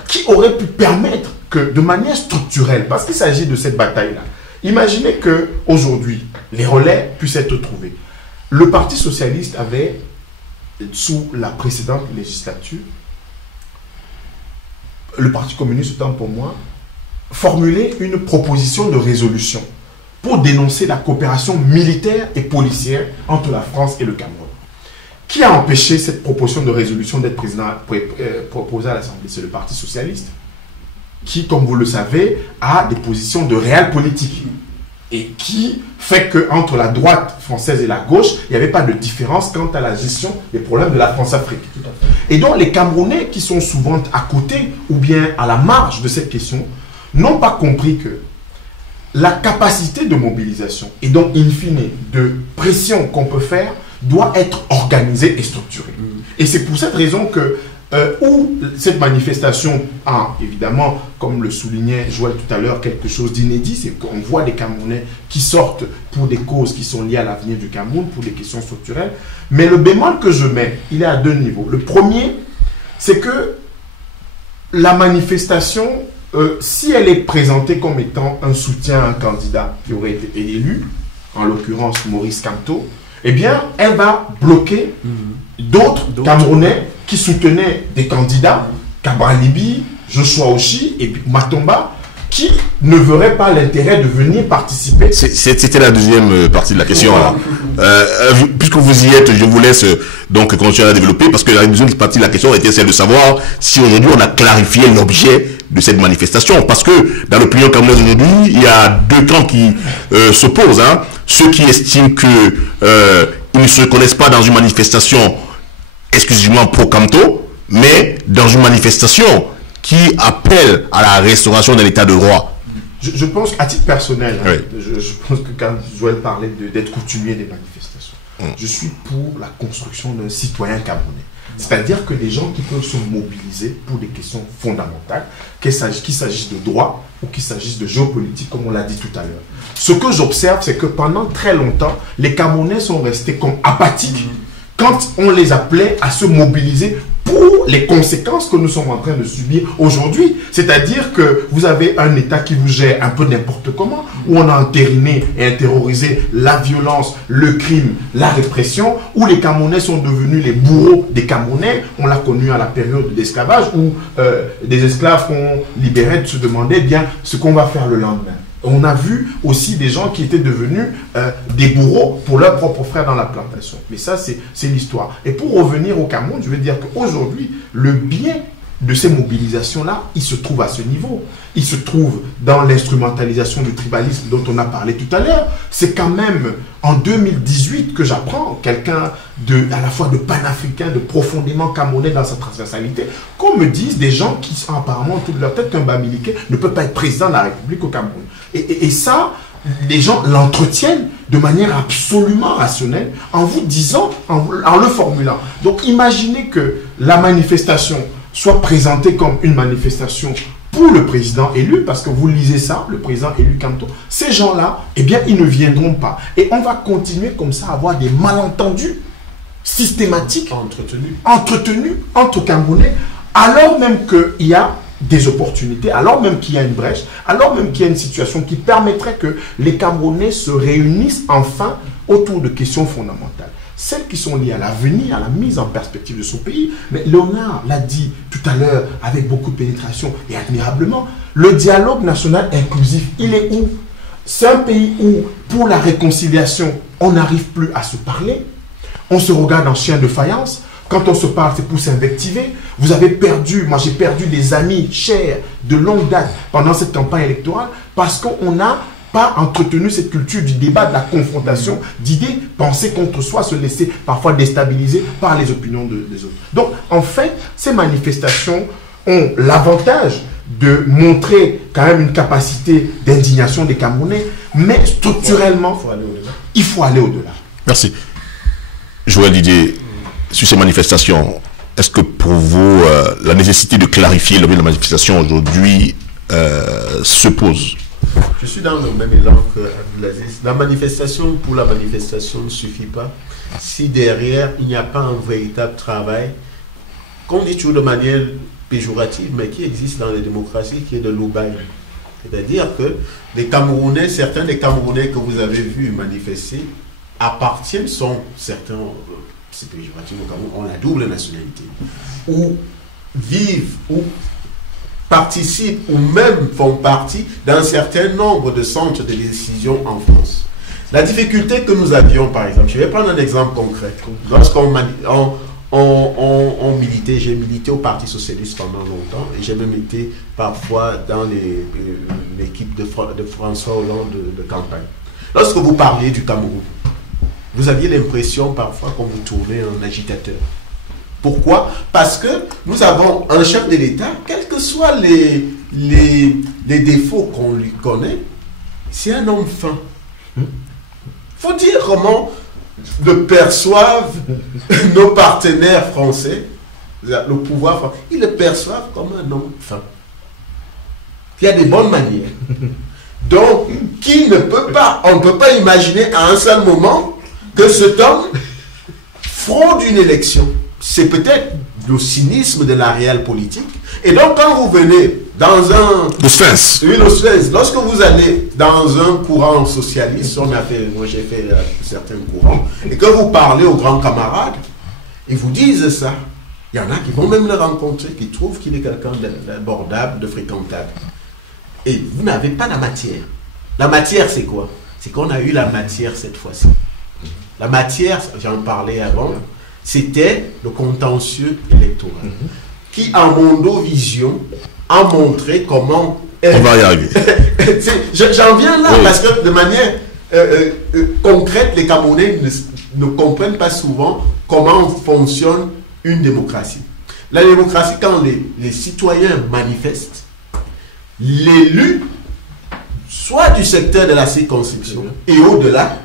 qui auraient pu permettre que, de manière structurelle, parce qu'il s'agit de cette bataille-là, imaginez qu'aujourd'hui, les relais puissent être trouvés. Le Parti socialiste avait, sous la précédente législature, le Parti communiste, autant pour moi, formulé une proposition de résolution pour dénoncer la coopération militaire et policière entre la France et le Cameroun. Qui a empêché cette proposition de résolution d'être proposée à l'Assemblée? C'est le Parti socialiste, qui, comme vous le savez, a des positions de réel politique et qui fait qu'entre la droite française et la gauche, il n'y avait pas de différence quant à la gestion des problèmes de la France-Afrique. Et donc les Camerounais qui sont souvent à côté ou bien à la marge de cette question n'ont pas compris que la capacité de mobilisation et donc in fine de pression qu'on peut faire doit être organisée et structurée. Et c'est pour cette raison que où cette manifestation a, évidemment, comme le soulignait Joël tout à l'heure, quelque chose d'inédit, c'est qu'on voit des Camerounais qui sortent pour des causes qui sont liées à l'avenir du Cameroun, pour des questions structurelles. Mais le bémol que je mets, il est à deux niveaux. Le premier, c'est que la manifestation, si elle est présentée comme étant un soutien à un candidat qui aurait été élu, en l'occurrence Maurice Kamto, eh bien, elle va bloquer d'autres Camerounais qui soutenaient des candidats, Cabral Libi, Joshua Oshi et puis Matomba, qui ne verraient pas l'intérêt de venir participer. C'était la deuxième partie de la question. Puisque vous y êtes, je vous laisse donc continuer à développer, parce que la deuxième partie de la question était celle de savoir si aujourd'hui on a clarifié l'objet de cette manifestation. Parce que dans l'opinion camerounaise aujourd'hui, il y a deux camps qui s'opposent. Ceux qui estiment que ils ne se reconnaissent pas dans une manifestation exclusivement pro-Kamto, mais dans une manifestation qui appelle à la restauration de l'état de droit. Je pense qu'à titre personnel, je pense que quand Joël parlait d'être coutumier des manifestations, je suis pour la construction d'un citoyen camerounais. C'est-à-dire que les gens qui peuvent se mobiliser pour des questions fondamentales, qu'il s'agisse de droit ou qu'il s'agisse de géopolitique, comme on l'a dit tout à l'heure. Ce que j'observe, c'est que pendant très longtemps, les Camerounais sont restés comme apathiques quand on les appelait à se mobiliser pour les conséquences que nous sommes en train de subir aujourd'hui. C'est-à-dire que vous avez un État qui vous gère un peu n'importe comment, où on a entériné et intériorisé la violence, le crime, la répression, où les Camerounais sont devenus les bourreaux des Camerounais. On l'a connu à la période d'esclavage, où des esclaves qu'on libérait se demandaient bien ce qu'on va faire le lendemain. On a vu aussi des gens qui étaient devenus des bourreaux pour leurs propres frères dans la plantation. Mais ça, c'est l'histoire. Et pour revenir au Cameroun, je veux dire qu'aujourd'hui, le bien de ces mobilisations-là, il se trouve à ce niveau. Il se trouve dans l'instrumentalisation du tribalisme dont on a parlé tout à l'heure. C'est quand même en 2018 que j'apprends quelqu'un à la fois de panafricain, de profondément camerounais dans sa transversalité, qu'on me dise des gens qui sont apparemment autour de leur tête qu'un Bamileke ne peut pas être président de la République au Cameroun. Et ça, les gens l'entretiennent de manière absolument rationnelle en vous disant, en le formulant. Donc imaginez que la manifestation soit présentée comme une manifestation pour le président élu, parce que vous lisez ça, le président élu Kamto, ces gens-là, eh bien, ils ne viendront pas. Et on va continuer comme ça à avoir des malentendus systématiques entretenus entre Camerounais, alors même qu'il y a des opportunités, alors même qu'il y a une brèche, alors même qu'il y a une situation qui permettrait que les Camerounais se réunissent enfin autour de questions fondamentales. Celles qui sont liées à l'avenir, à la mise en perspective de son pays. Mais Léonard l'a dit tout à l'heure avec beaucoup de pénétration et admirablement, le dialogue national inclusif, il est où? C'est un pays où, pour la réconciliation, on n'arrive plus à se parler. On se regarde en chien de faïence. Quand on se parle, c'est pour s'invectiver. Vous avez perdu, moi j'ai perdu des amis chers de longue date pendant cette campagne électorale parce qu'on n'a pas entretenu cette culture du débat, de la confrontation, d'idées, penser contre soi, se laisser parfois déstabiliser par les opinions des autres. Donc, en fait, ces manifestations ont l'avantage de montrer quand même une capacité d'indignation des Camerounais, mais structurellement, il faut aller au-delà. Merci. Joël Didier, sur ces manifestations, est-ce que pour vous, la nécessité de clarifier l'objet de la manifestation aujourd'hui se pose? Je suis dans le même élan que Abdelaziz. La manifestation pour la manifestation ne suffit pas si derrière il n'y a pas un véritable travail, qu'on dit toujours de manière péjorative, mais qui existe dans les démocraties, qui est de l'oubaï. C'est-à-dire que les Camerounais, certains des Camerounais que vous avez vus manifester appartiennent, certains, c'est péjoratif au Cameroun, ont la double nationalité, ou vivent, ou participent ou même font partie d'un certain nombre de centres de décision en France. La difficulté que nous avions, par exemple, je vais prendre un exemple concret. Lorsqu'on militait, j'ai milité au Parti Socialiste pendant longtemps et j'ai même été parfois dans l'équipe de François Hollande de campagne. Lorsque vous parliez du Cameroun, vous aviez l'impression parfois qu'on vous tournait en agitateur. Pourquoi? Parce que nous avons un chef de l'État, quels que soient les défauts qu'on lui connaît, c'est un homme fin. Il faut dire comment le perçoivent nos partenaires français le pouvoir, ils le perçoivent comme un homme fin, qui a des bonnes manières. Donc, on ne peut pas imaginer à un seul moment que cet homme fraude une élection. C'est peut-être le cynisme de la réelle politique. Et donc, quand vous venez dans un... Le Sphinx. Oui, le Sphinx. Lorsque vous allez dans un courant socialiste, moi j'ai fait certains courants, et que vous parlez aux grands camarades, ils vous disent ça. Il y en a qui vont même le rencontrer, qui trouvent qu'il est quelqu'un d'abordable, de fréquentable. Et vous n'avez pas la matière. La matière, c'est quoi? C'est qu'on a eu la matière cette fois-ci. La matière, j'en parlais avant, c'était le contentieux électoral, qui en Mondovision a montré comment... On va y arriver. J'en viens là, parce que de manière concrète, les Camerounais ne comprennent pas souvent comment fonctionne une démocratie. La démocratie, quand les citoyens manifestent, l'élu, soit du secteur de la circonscription et au-delà,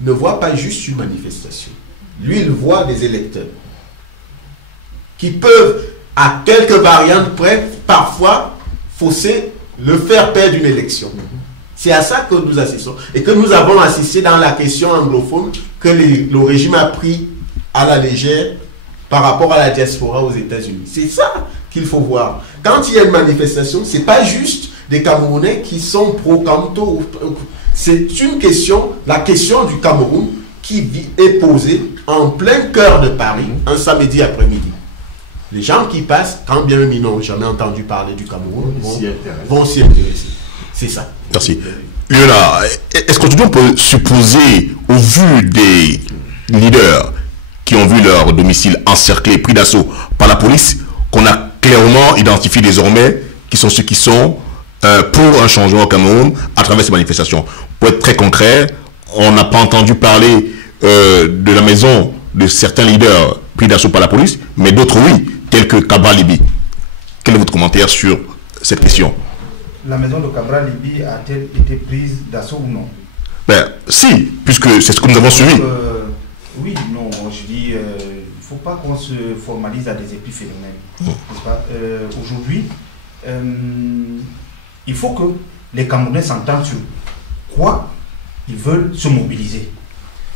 ne voit pas juste une manifestation. Lui, il voit des électeurs qui peuvent, à quelques variantes près, parfois fausser, le faire perdre une élection. C'est à ça que nous assistons. Et que nous avons assisté dans la question anglophone que le régime a pris à la légère par rapport à la diaspora aux États-Unis. C'est ça qu'il faut voir. Quand il y a une manifestation, ce n'est pas juste des Camerounais qui sont pro-Camto. C'est une question, la question du Cameroun qui est posée en plein cœur de Paris, un samedi après-midi. Les gens qui passent, quand bien même ils n'ont jamais entendu parler du Cameroun, vont s'y intéresser. C'est ça. Merci. Lionel, est-ce qu'aujourd'hui on peut supposer, au vu des leaders qui ont vu leur domicile encerclé, pris d'assaut par la police, qu'on a clairement identifié désormais qui sont ceux qui sont pour un changement au Cameroun à travers ces manifestations? Pour être très concret, on n'a pas entendu parler de la maison de certains leaders pris d'assaut par la police, mais d'autres oui, tels que Cabral Libby. Quel est votre commentaire sur cette question? La maison de Cabral Libby a-t-elle été prise d'assaut ou non? Ben, si, puisque c'est ce que nous avons suivi. Oui, non, je dis, il ne faut pas qu'on se formalise à des épiphénomènes. N'est-ce pas? Aujourd'hui, il faut que les Camerounais s'entendent sur quoi ils veulent se mobiliser.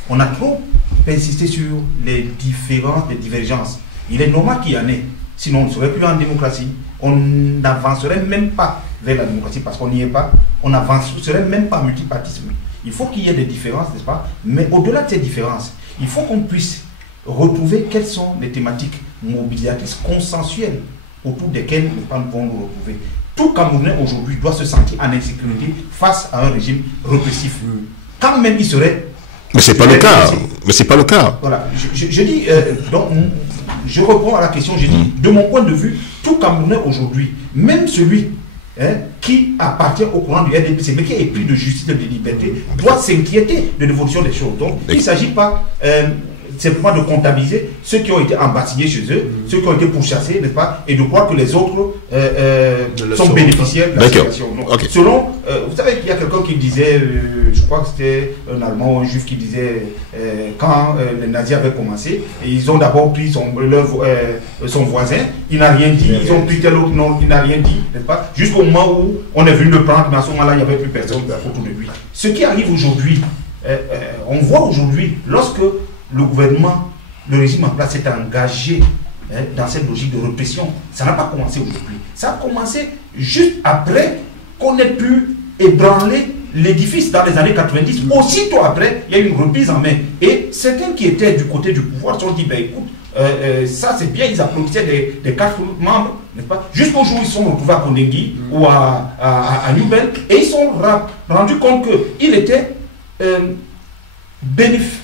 On a trop insisté sur les différences, les divergences. Il est normal qu'il y en ait. Sinon, on ne serait plus en démocratie. On n'avancerait même pas vers la démocratie parce qu'on n'y est pas. On n'avancerait même pas en multipartisme. Il faut qu'il y ait des différences, n'est-ce pas? Mais au-delà de ces différences, il faut qu'on puisse retrouver quelles sont les thématiques mobilisatrices consensuelles autour desquelles nous pouvons nous retrouver. Tout Camerounais aujourd'hui doit se sentir en insécurité face à un régime répressif. Quand même il serait... Mais c'est pas le cas. Mais c'est pas le cas. Voilà. Je dis, donc, je reprends à la question, je dis, de mon point de vue, tout Camerounais aujourd'hui, même celui qui appartient au courant du RDPC, mais qui est épris de justice et de liberté, doit s'inquiéter de l'évolution des choses. Donc, il ne s'agit pas simplement de comptabiliser ceux qui ont été embâtillés chez eux, ceux qui ont été pourchassés, n'est-ce pas, et de croire que les autres sont bénéficiaires de la situation. Donc, selon, vous savez qu'il y a quelqu'un qui disait, je crois que c'était un Allemand ou un Juif qui disait, quand les nazis avaient commencé, et ils ont d'abord pris son voisin, il n'a rien dit, ils ont pris tel autre, non, il n'a rien dit, n'est-ce pas, jusqu'au moment où on est venu le prendre, mais à ce moment-là, il n'y avait plus personne autour de lui. Ce qui arrive aujourd'hui, on voit aujourd'hui, lorsque le gouvernement, le régime en place s'est engagé dans cette logique de répression. Ça n'a pas commencé aujourd'hui. Ça a commencé juste après qu'on ait pu ébranler l'édifice dans les années 90. Aussitôt après, il y a eu une reprise en main. Et certains qui étaient du côté du pouvoir se sont dit, ben écoute, ça c'est bien, ils applaudissaient des 4 membres, n'est-ce pas? Jusqu'au jour où ils se sont retrouvés à Kondengui ou à Nubel, et ils se sont rendus compte qu'il était...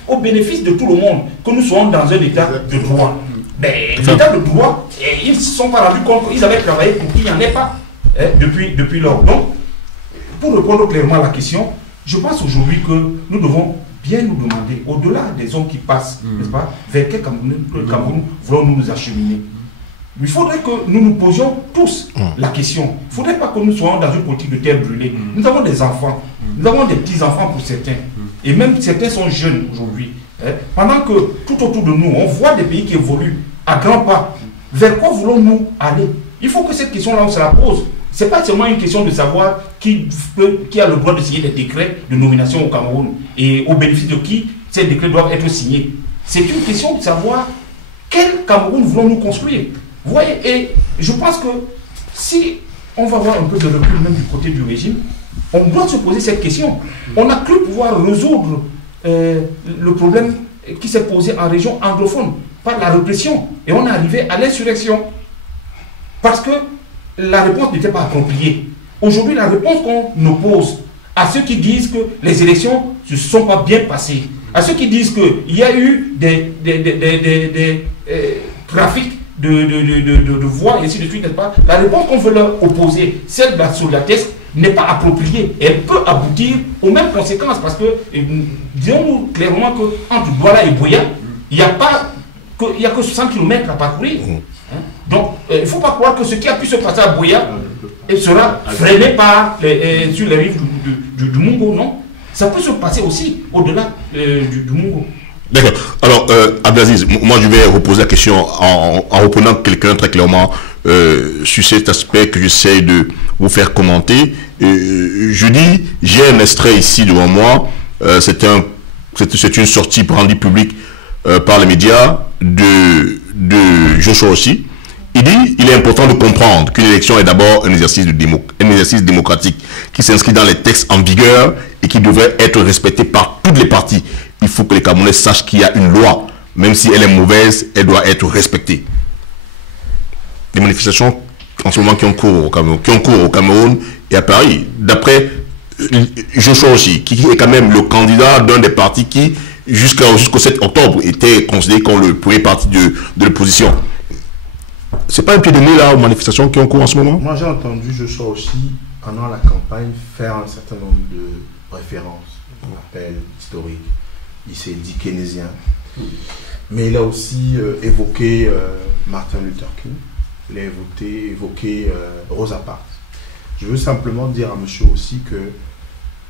au bénéfice de tout le monde, que nous soyons dans un état de droit. Mais l'état de droit, ils ne se sont pas rendus compte qu'ils avaient travaillé pour qu'il n'y en ait pas depuis lors. Donc, pour répondre clairement à la question, je pense aujourd'hui que nous devons bien nous demander, au-delà des hommes qui passent, n'est-ce pas, vers quel Cameroun voulons-nous nous acheminer. Il faudrait que nous nous posions tous la question. Il ne faudrait pas que nous soyons dans une politique de terre brûlée. Nous avons des enfants, nous avons des petits-enfants pour certains. Et même certains sont jeunes aujourd'hui. Pendant que tout autour de nous, on voit des pays qui évoluent à grands pas. vers quoi voulons-nous aller? Il faut que cette question-là, on se la pose. Ce n'est pas seulement une question de savoir qui a le droit de signer des décrets de nomination au Cameroun et au bénéfice de qui ces décrets doivent être signés. C'est une question de savoir quel Cameroun voulons-nous construire. Vous voyez, et je pense que si on va avoir un peu de recul même du côté du régime, on doit se poser cette question. On a cru pouvoir résoudre le problème qui s'est posé en région anglophone par la répression. Et on est arrivé à l'insurrection. Parce que la réponse n'était pas appropriée. Aujourd'hui, la réponse qu'on oppose à ceux qui disent que les élections ne se sont pas bien passées, à ceux qui disent qu'il y a eu des trafics de voix, et ainsi de suite, n'est-ce pas? La réponse qu'on veut leur opposer, celle de la soldatesque, n'est pas appropriée. Elle peut aboutir aux mêmes conséquences, parce que, disons-nous clairement qu'entre Douala et Buea, il n'y a que 60 km à parcourir. Hein? Donc, il ne faut pas croire que ce qui a pu se passer à Buea sera freiné sur les rives du Mungo, non? Ça peut se passer aussi au-delà du Mungo. D'accord. Alors, Abdelaziz, moi je vais reposer la question en reprenant quelqu'un très clairement sur cet aspect que j'essaie de vous faire commenter. Je dis, j'ai un extrait ici devant moi, c'est une sortie rendue publique par les médias de Joshua aussi. Il dit, il est important de comprendre qu'une élection est d'abord un exercice démocratique qui s'inscrit dans les textes en vigueur et qui devrait être respecté par toutes les parties. Il faut que les Camerounais sachent qu'il y a une loi. Même si elle est mauvaise, elle doit être respectée. Les manifestations en ce moment qui ont cours au Cameroun et à Paris. D'après Joshua aussi, qui est quand même le candidat d'un des partis qui, jusqu'au 7 octobre, était considéré comme le premier parti de l'opposition. C'est pas un pied de nez là aux manifestations qui ont cours en ce moment? Moi j'ai entendu Joshua aussi, pendant la campagne, faire un certain nombre de références, qu'on appelle historiques. Il s'est dit keynésien, mais il a aussi évoqué Martin Luther King, il a évoqué Rosa Parks. Je veux simplement dire à monsieur aussi que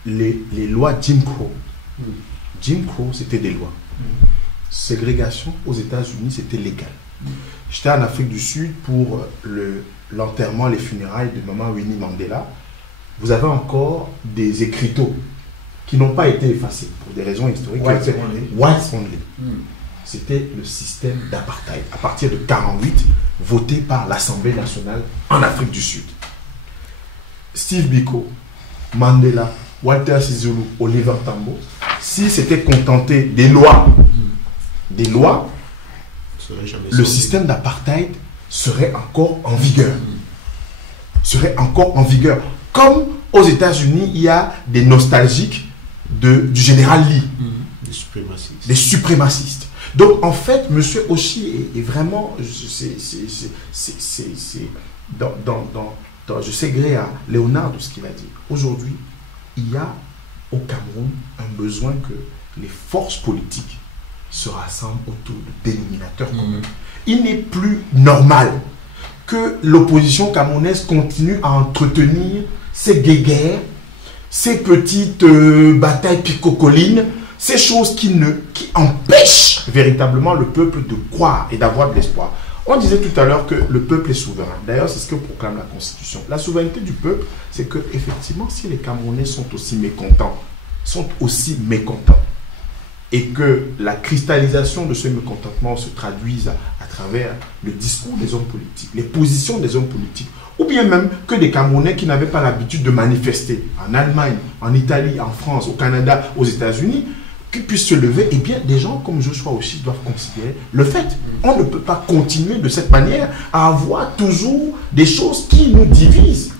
les lois Jim Crow, c'était des lois. Ségrégation aux États-Unis, c'était légal. J'étais en Afrique du Sud pour l'enterrement, les funérailles de maman Winnie Mandela. Vous avez encore des écriteaux qui n'ont pas été effacés pour des raisons historiques. Whites only. C'était le système d'apartheid à partir de 1948, voté par l'Assemblée nationale en Afrique du Sud. Steve Biko, Mandela, Walter Sisulu, Oliver Tambo, si c'était contenté des lois, le système d'apartheid serait encore en vigueur. Comme aux États-Unis, il y a des nostalgiques du général Lee, des suprémacistes. Donc en fait, monsieur Oshi est vraiment, je sais gré à Léonard de ce qu'il a dit. Aujourd'hui, il y a au Cameroun un besoin que les forces politiques se rassemblent autour de dénominateurs communs. Il n'est plus normal que l'opposition camerounaise continue à entretenir ces guéguerres, ces petites batailles picocolines, ces choses qui empêchent véritablement le peuple de croire et d'avoir de l'espoir. On disait tout à l'heure que le peuple est souverain. D'ailleurs, c'est ce que proclame la Constitution. La souveraineté du peuple, c'est que effectivement, si les Camerounais sont aussi mécontents, et que la cristallisation de ce mécontentement se traduise à travers le discours des hommes politiques, les positions des hommes politiques, ou bien même que des Camerounais qui n'avaient pas l'habitude de manifester en Allemagne, en Italie, en France, au Canada, aux États-Unis, qui puissent se lever, et bien des gens comme Joshua aussi doivent considérer le fait. On ne peut pas continuer de cette manière à avoir toujours des choses qui nous divisent.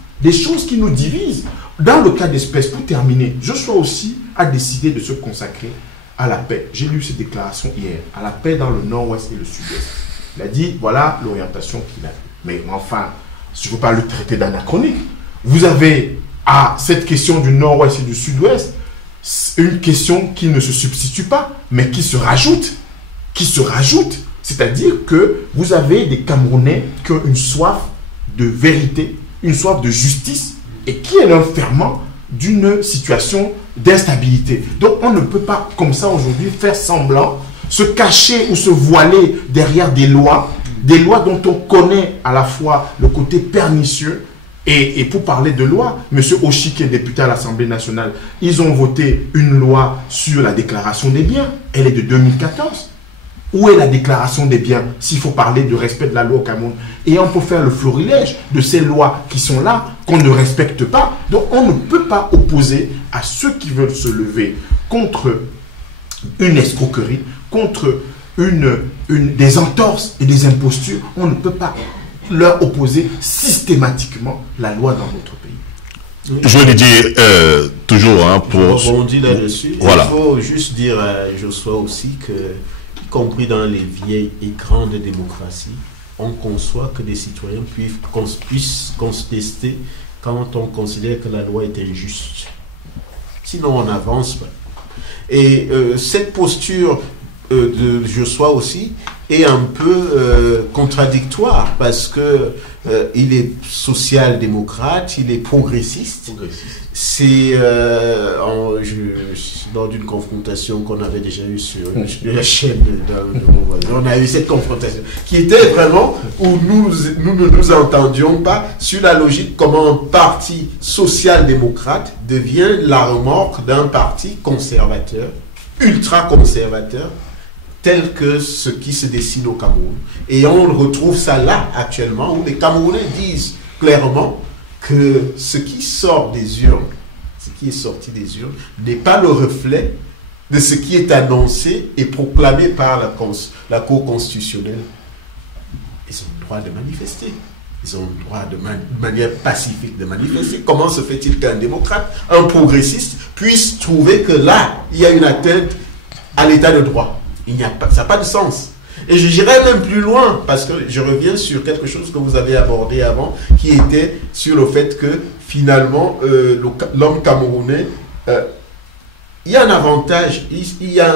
Dans le cas d'espèce, pour terminer, Joshua aussi a décidé de se consacrer à la paix. J'ai lu ses déclarations hier, à la paix dans le nord-ouest et le sud-ouest. Il a dit, voilà l'orientation qu'il a. Mais enfin, je ne veux pas le traiter d'anachronique. Vous avez à cette question du nord-ouest et du sud-ouest une question qui ne se substitue pas, mais qui se rajoute. C'est-à-dire que vous avez des Camerounais qui ont une soif de vérité, une soif de justice, et qui est l'enfermement d'une situation d'instabilité. Donc on ne peut pas comme ça aujourd'hui faire semblant, se cacher ou se voiler derrière des lois des lois dont on connaît à la fois le côté pernicieux. Et pour parler de loi, M. Oshike, député à l'Assemblée nationale, ils ont voté une loi sur la déclaration des biens. Elle est de 2014. Où est la déclaration des biens s'il faut parler de respect de la loi au Cameroun? Et on peut faire le florilège de ces lois qui sont là, qu'on ne respecte pas. Donc on ne peut pas opposer à ceux qui veulent se lever contre une escroquerie, contre des entorses et des impostures. On ne peut pas leur opposer systématiquement la loi dans notre pays. Je veux le dire toujours pour... Je rebondis là-dessus. Voilà. Il faut juste dire à Joshua aussi que, y compris dans les vieilles et grandes démocraties, on conçoit que des citoyens puissent contester quand on considère que la loi est injuste. Sinon, on n'avance pas. Et cette posture de Joshua aussi est un peu contradictoire parce que il est social-démocrate, il est progressiste. C'est lors d'une confrontation qu'on avait déjà eue sur la chaîne on a eu cette confrontation qui était vraiment où nous ne nous entendions pas sur la logique comment un parti social-démocrate devient la remorque d'un parti conservateur, ultra-conservateur, tel que ce qui se dessine au Cameroun. Et on retrouve ça là, actuellement, où les Camerounais disent clairement que ce qui sort des urnes, ce qui est sorti des urnes, n'est pas le reflet de ce qui est annoncé et proclamé par la Cour constitutionnelle. Ils ont le droit de manifester. Ils ont le droit de manière pacifique de manifester. Comment se fait-il qu'un démocrate, un progressiste, puisse trouver que là, il y a une atteinte à l'état de droit? Ça n'a pas de sens. Et je dirais même plus loin, parce que je reviens sur quelque chose que vous avez abordé avant, qui était sur le fait que finalement, l'homme camerounais, il y a un avantage, il y a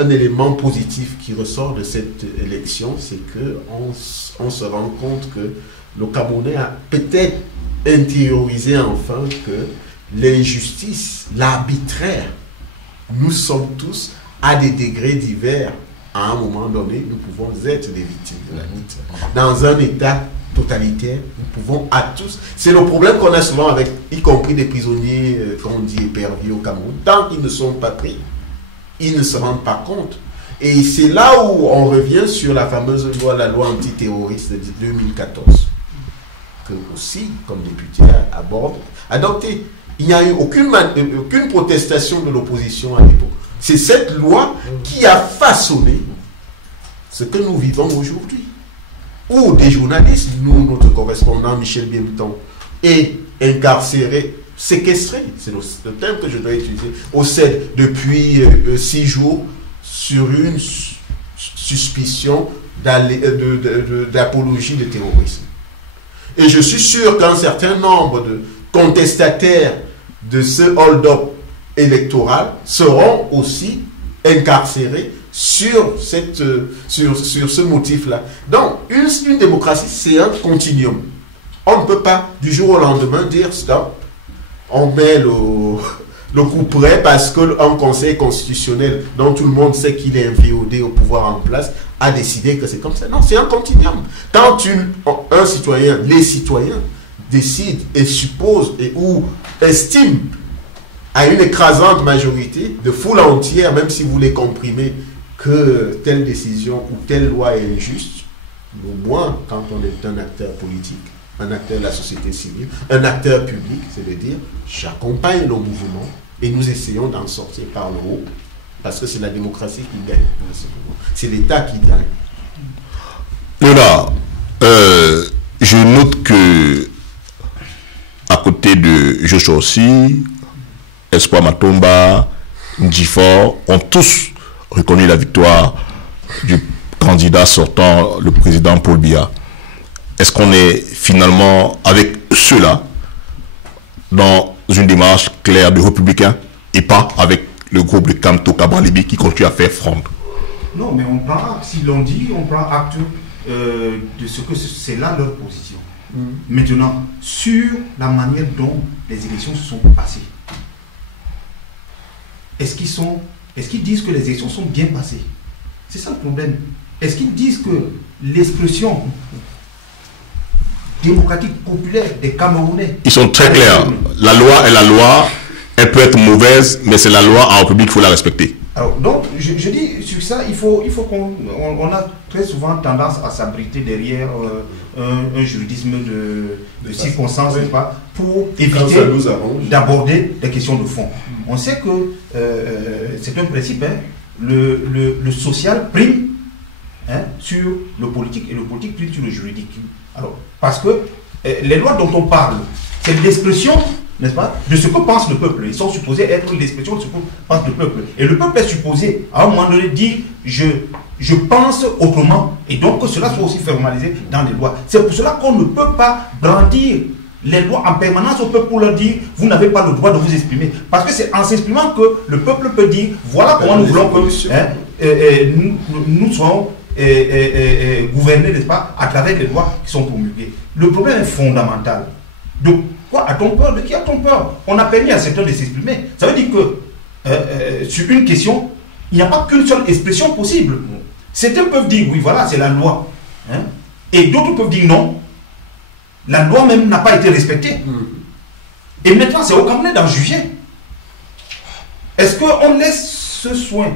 un élément positif qui ressort de cette élection, c'est qu'on se rend compte que le Camerounais a peut-être intériorisé enfin que l'injustice, l'arbitraire, nous sommes tous à des degrés divers. À un moment donné, nous pouvons être des victimes de l'arbitraire. Dans un État totalitaire, nous pouvons à tous... C'est le problème qu'on a souvent avec, y compris des prisonniers, qu'on dit éperviers au Cameroun. Tant qu'ils ne sont pas pris, ils ne se rendent pas compte. Et c'est là où on revient sur la fameuse loi, la loi antiterroriste de 2014, que aussi, comme député, adopté. Il n'y a eu aucune protestation de l'opposition à l'époque. C'est cette loi qui a façonné ce que nous vivons aujourd'hui. Où des journalistes, nous, notre correspondant Michel Bienton, est incarcéré, séquestré, c'est le terme que je dois utiliser, au CED depuis 6 jours sur une suspicion d'apologie de terrorisme. Et je suis sûr qu'un certain nombre de contestataires de ce hold-up électoral seront aussi incarcérés sur ce motif-là. Donc, une démocratie, c'est un continuum. On ne peut pas, du jour au lendemain, dire stop, on met le coup près parce qu'un conseil constitutionnel, dont tout le monde sait qu'il est inféodé au pouvoir en place, a décidé que c'est comme ça. Non, c'est un continuum. Quand un citoyen, les citoyens, décident et supposent ou estiment à une écrasante majorité de foule entière, même si vous les comprimez, que telle décision ou telle loi est injuste, au moins quand on est un acteur politique, un acteur de la société civile, un acteur public, c'est-à-dire j'accompagne le mouvement et nous essayons d'en sortir par le haut, parce que c'est la démocratie qui gagne. C'est l'État qui gagne. Lola, je note que à côté de Joshua aussi, Espoir Matomba, Ndjifor ont tous reconnu la victoire du candidat sortant, le président Paul Biya. Est-ce qu'on est finalement avec ceux-là dans une démarche claire de républicains et pas avec le groupe de Kamto Kabralibi qui continue à faire fronde? Non, mais on prend acte, si l'on dit, on prend acte de ce que c'est là leur position. Maintenant, sur la manière dont les élections se sont passées, est-ce qu'ils disent que les élections sont bien passées? C'est ça le problème. est-ce qu'ils disent que l'expression démocratique populaire des Camerounais... Ils sont très clairs. La loi est la loi. Elle peut être mauvaise, mais c'est la loi en République, il faut la respecter. Alors, donc, je dis sur ça, il faut qu'on a très souvent tendance à s'abriter derrière un juridisme de circonstances, oui, pas, pour éviter d'aborder des questions de fond. On sait que c'est un principe, hein, le social prime, hein, sur le politique et le politique prime sur le juridique. Alors, parce que les lois dont on parle, c'est l'expression, n'est-ce pas, de ce que pense le peuple. Ils sont supposés être l'expression de ce que pense le peuple. Et le peuple est supposé, à un moment donné, dire je pense autrement. Et donc que cela soit aussi formalisé dans les lois. C'est pour cela qu'on ne peut pas brandir les lois en permanence au peuple pour leur dire vous n'avez pas le droit de vous exprimer. Parce que c'est en s'exprimant que le peuple peut dire voilà comment nous voulons que nous soyons gouvernés, n'est-ce pas, à travers les lois qui sont promulguées. Le problème est fondamental. Donc, quoi a-t-on peur? De qui a-t-on peur? On a permis à certains de s'exprimer. Ça veut dire que sur une question, il n'y a pas qu'une seule expression possible. Certains peuvent dire oui, voilà, c'est la loi. Hein? Et d'autres peuvent dire non. La loi même n'a pas été respectée. Et maintenant, c'est au Camerounais d'en juger. Est-ce qu'on laisse ce soin,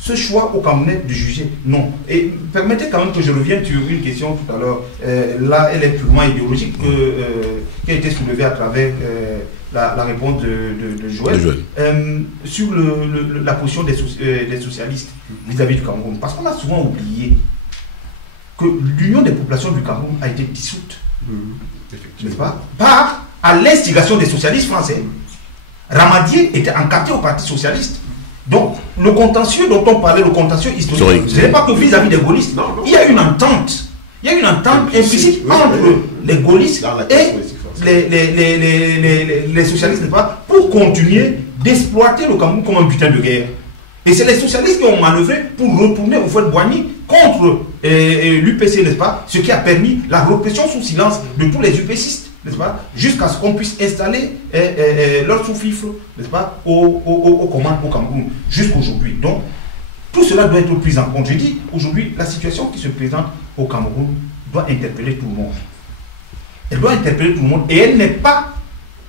ce choix au Camerounais de juger? Non. Et permettez quand même que je revienne sur une question tout à l'heure. Là, elle est purement idéologique, qui a été soulevée à travers la réponse de Joël. Sur la position des socialistes vis-à-vis du Cameroun. Parce qu'on a souvent oublié que l'Union des populations du Cameroun a été dissoute. N'est-ce pas? À l'instigation des socialistes français. Ramadier était encarté au Parti socialiste. Donc, le contentieux dont on parlait, le contentieux historique, ce n'est pas que vis-à-vis des gaullistes. Non. Il y a une entente. Il y a une entente implicite entre les gaullistes et les socialistes, n'est-ce pas, pour continuer d'exploiter le Cameroun comme un butin de guerre. Et c'est les socialistes qui ont manœuvré pour retourner au fouet de Boigny contre l'UPC, n'est-ce pas, ce qui a permis la répression sous silence de tous les UPCistes, n'est-ce pas, jusqu'à ce qu'on puisse installer leur sous-fifre, n'est-ce pas, aux commandes au Cameroun, jusqu'aujourd'hui. Donc, tout cela doit être pris en compte. Je dis, aujourd'hui, la situation qui se présente au Cameroun doit interpeller tout le monde. Elle doit interpeller tout le monde et elle n'est pas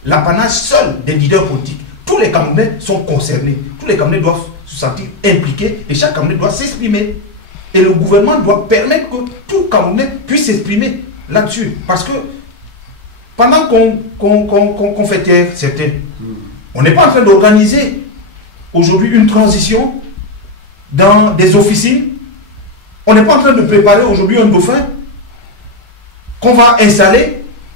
l'apanage seul des leaders politiques. Tous les Camerounais sont concernés. Tous les Camerounais doivent se sentir impliqués et chaque Camerounais doit s'exprimer. Et le gouvernement doit permettre que tout Camerounais puisse s'exprimer là-dessus. Parce que pendant qu'on fait taire certains, on n'est pas en train d'organiser aujourd'hui une transition dans des officines. On n'est pas en train de préparer aujourd'hui un dauphin qu'on va installer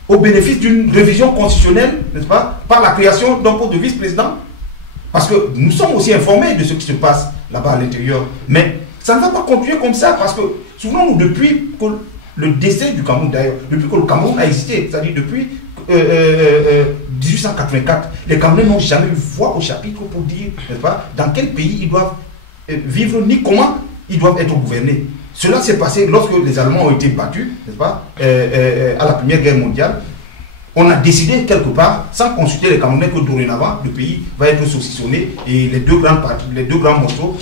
au bénéfice d'une révision constitutionnelle, n'est-ce pas, par la création d'un poste de vice-président. Parce que nous sommes aussi informés de ce qui se passe là-bas à l'intérieur. Mais ça ne va pas continuer comme ça, parce que, souvenons-nous, depuis que le décès du Cameroun, d'ailleurs, depuis que le Cameroun a existé, c'est-à-dire depuis 1884, les Camerounais n'ont jamais eu voix au chapitre pour dire, n'est-ce pas, dans quel pays ils doivent vivre, ni comment ils doivent être gouvernés. Cela s'est passé lorsque les Allemands ont été battus, n'est-ce pas, à la Première Guerre mondiale. On a décidé quelque part, sans consulter les Camerounais, que dorénavant, le pays va être saucissonné et les deux grands morceaux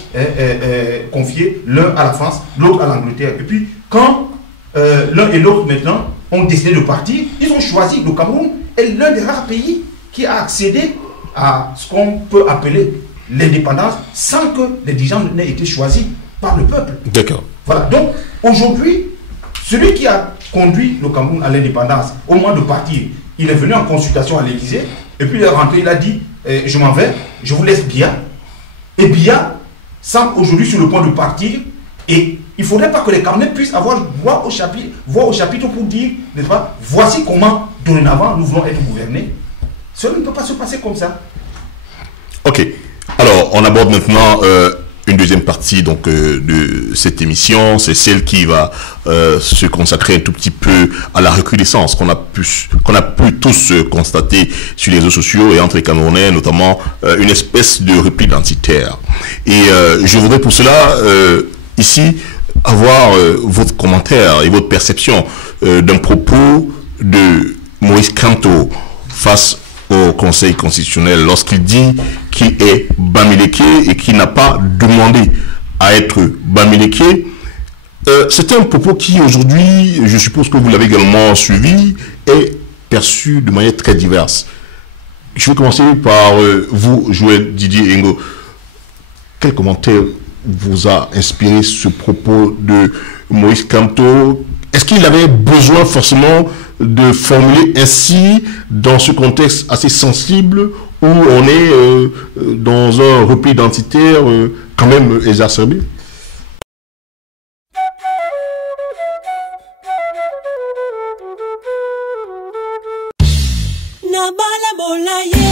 confiés, l'un à la France, l'autre à l'Angleterre. Et puis, quand l'un et l'autre maintenant ont décidé de partir, ils ont choisi, le Cameroun est l'un des rares pays qui a accédé à ce qu'on peut appeler l'indépendance sans que les dirigeants n'aient été choisis par le peuple. D'accord. Voilà, donc aujourd'hui, celui qui a conduit le Cameroun à l'indépendance, au moment de partir, il est venu en consultation à l'Élysée, et puis il est rentré, il a dit, je m'en vais, je vous laisse Biya. Et Biya semble aujourd'hui sur le point de partir, et il ne faudrait pas que les Camerounais puissent avoir voix au chapitre pour dire, n'est-ce pas, voici comment, dorénavant, nous voulons être gouvernés. Cela ne peut pas se passer comme ça. Ok. Alors, on aborde maintenant une deuxième partie donc, de cette émission. C'est celle qui va se consacrer un tout petit peu à la recrudescence qu'on a pu tous constater sur les réseaux sociaux et entre les Camerounais, notamment une espèce de repli identitaire. Et je voudrais pour cela, ici, avoir votre commentaire et votre perception d'un propos de Moïse Kanto face au Conseil constitutionnel lorsqu'il dit qu'il est Bamiléké et qu'il n'a pas demandé à être Bamiléké C'est un propos qui aujourd'hui, je suppose que vous l'avez également suivi, est perçu de manière très diverse. Je vais commencer par vous, Joël Didier Engo. Quel commentaire vous a inspiré ce propos de Moïse Kamto? Est-ce qu'il avait besoin forcément de formuler ainsi dans ce contexte assez sensible où on est dans un repli identitaire quand même exacerbé? Na bala bola ye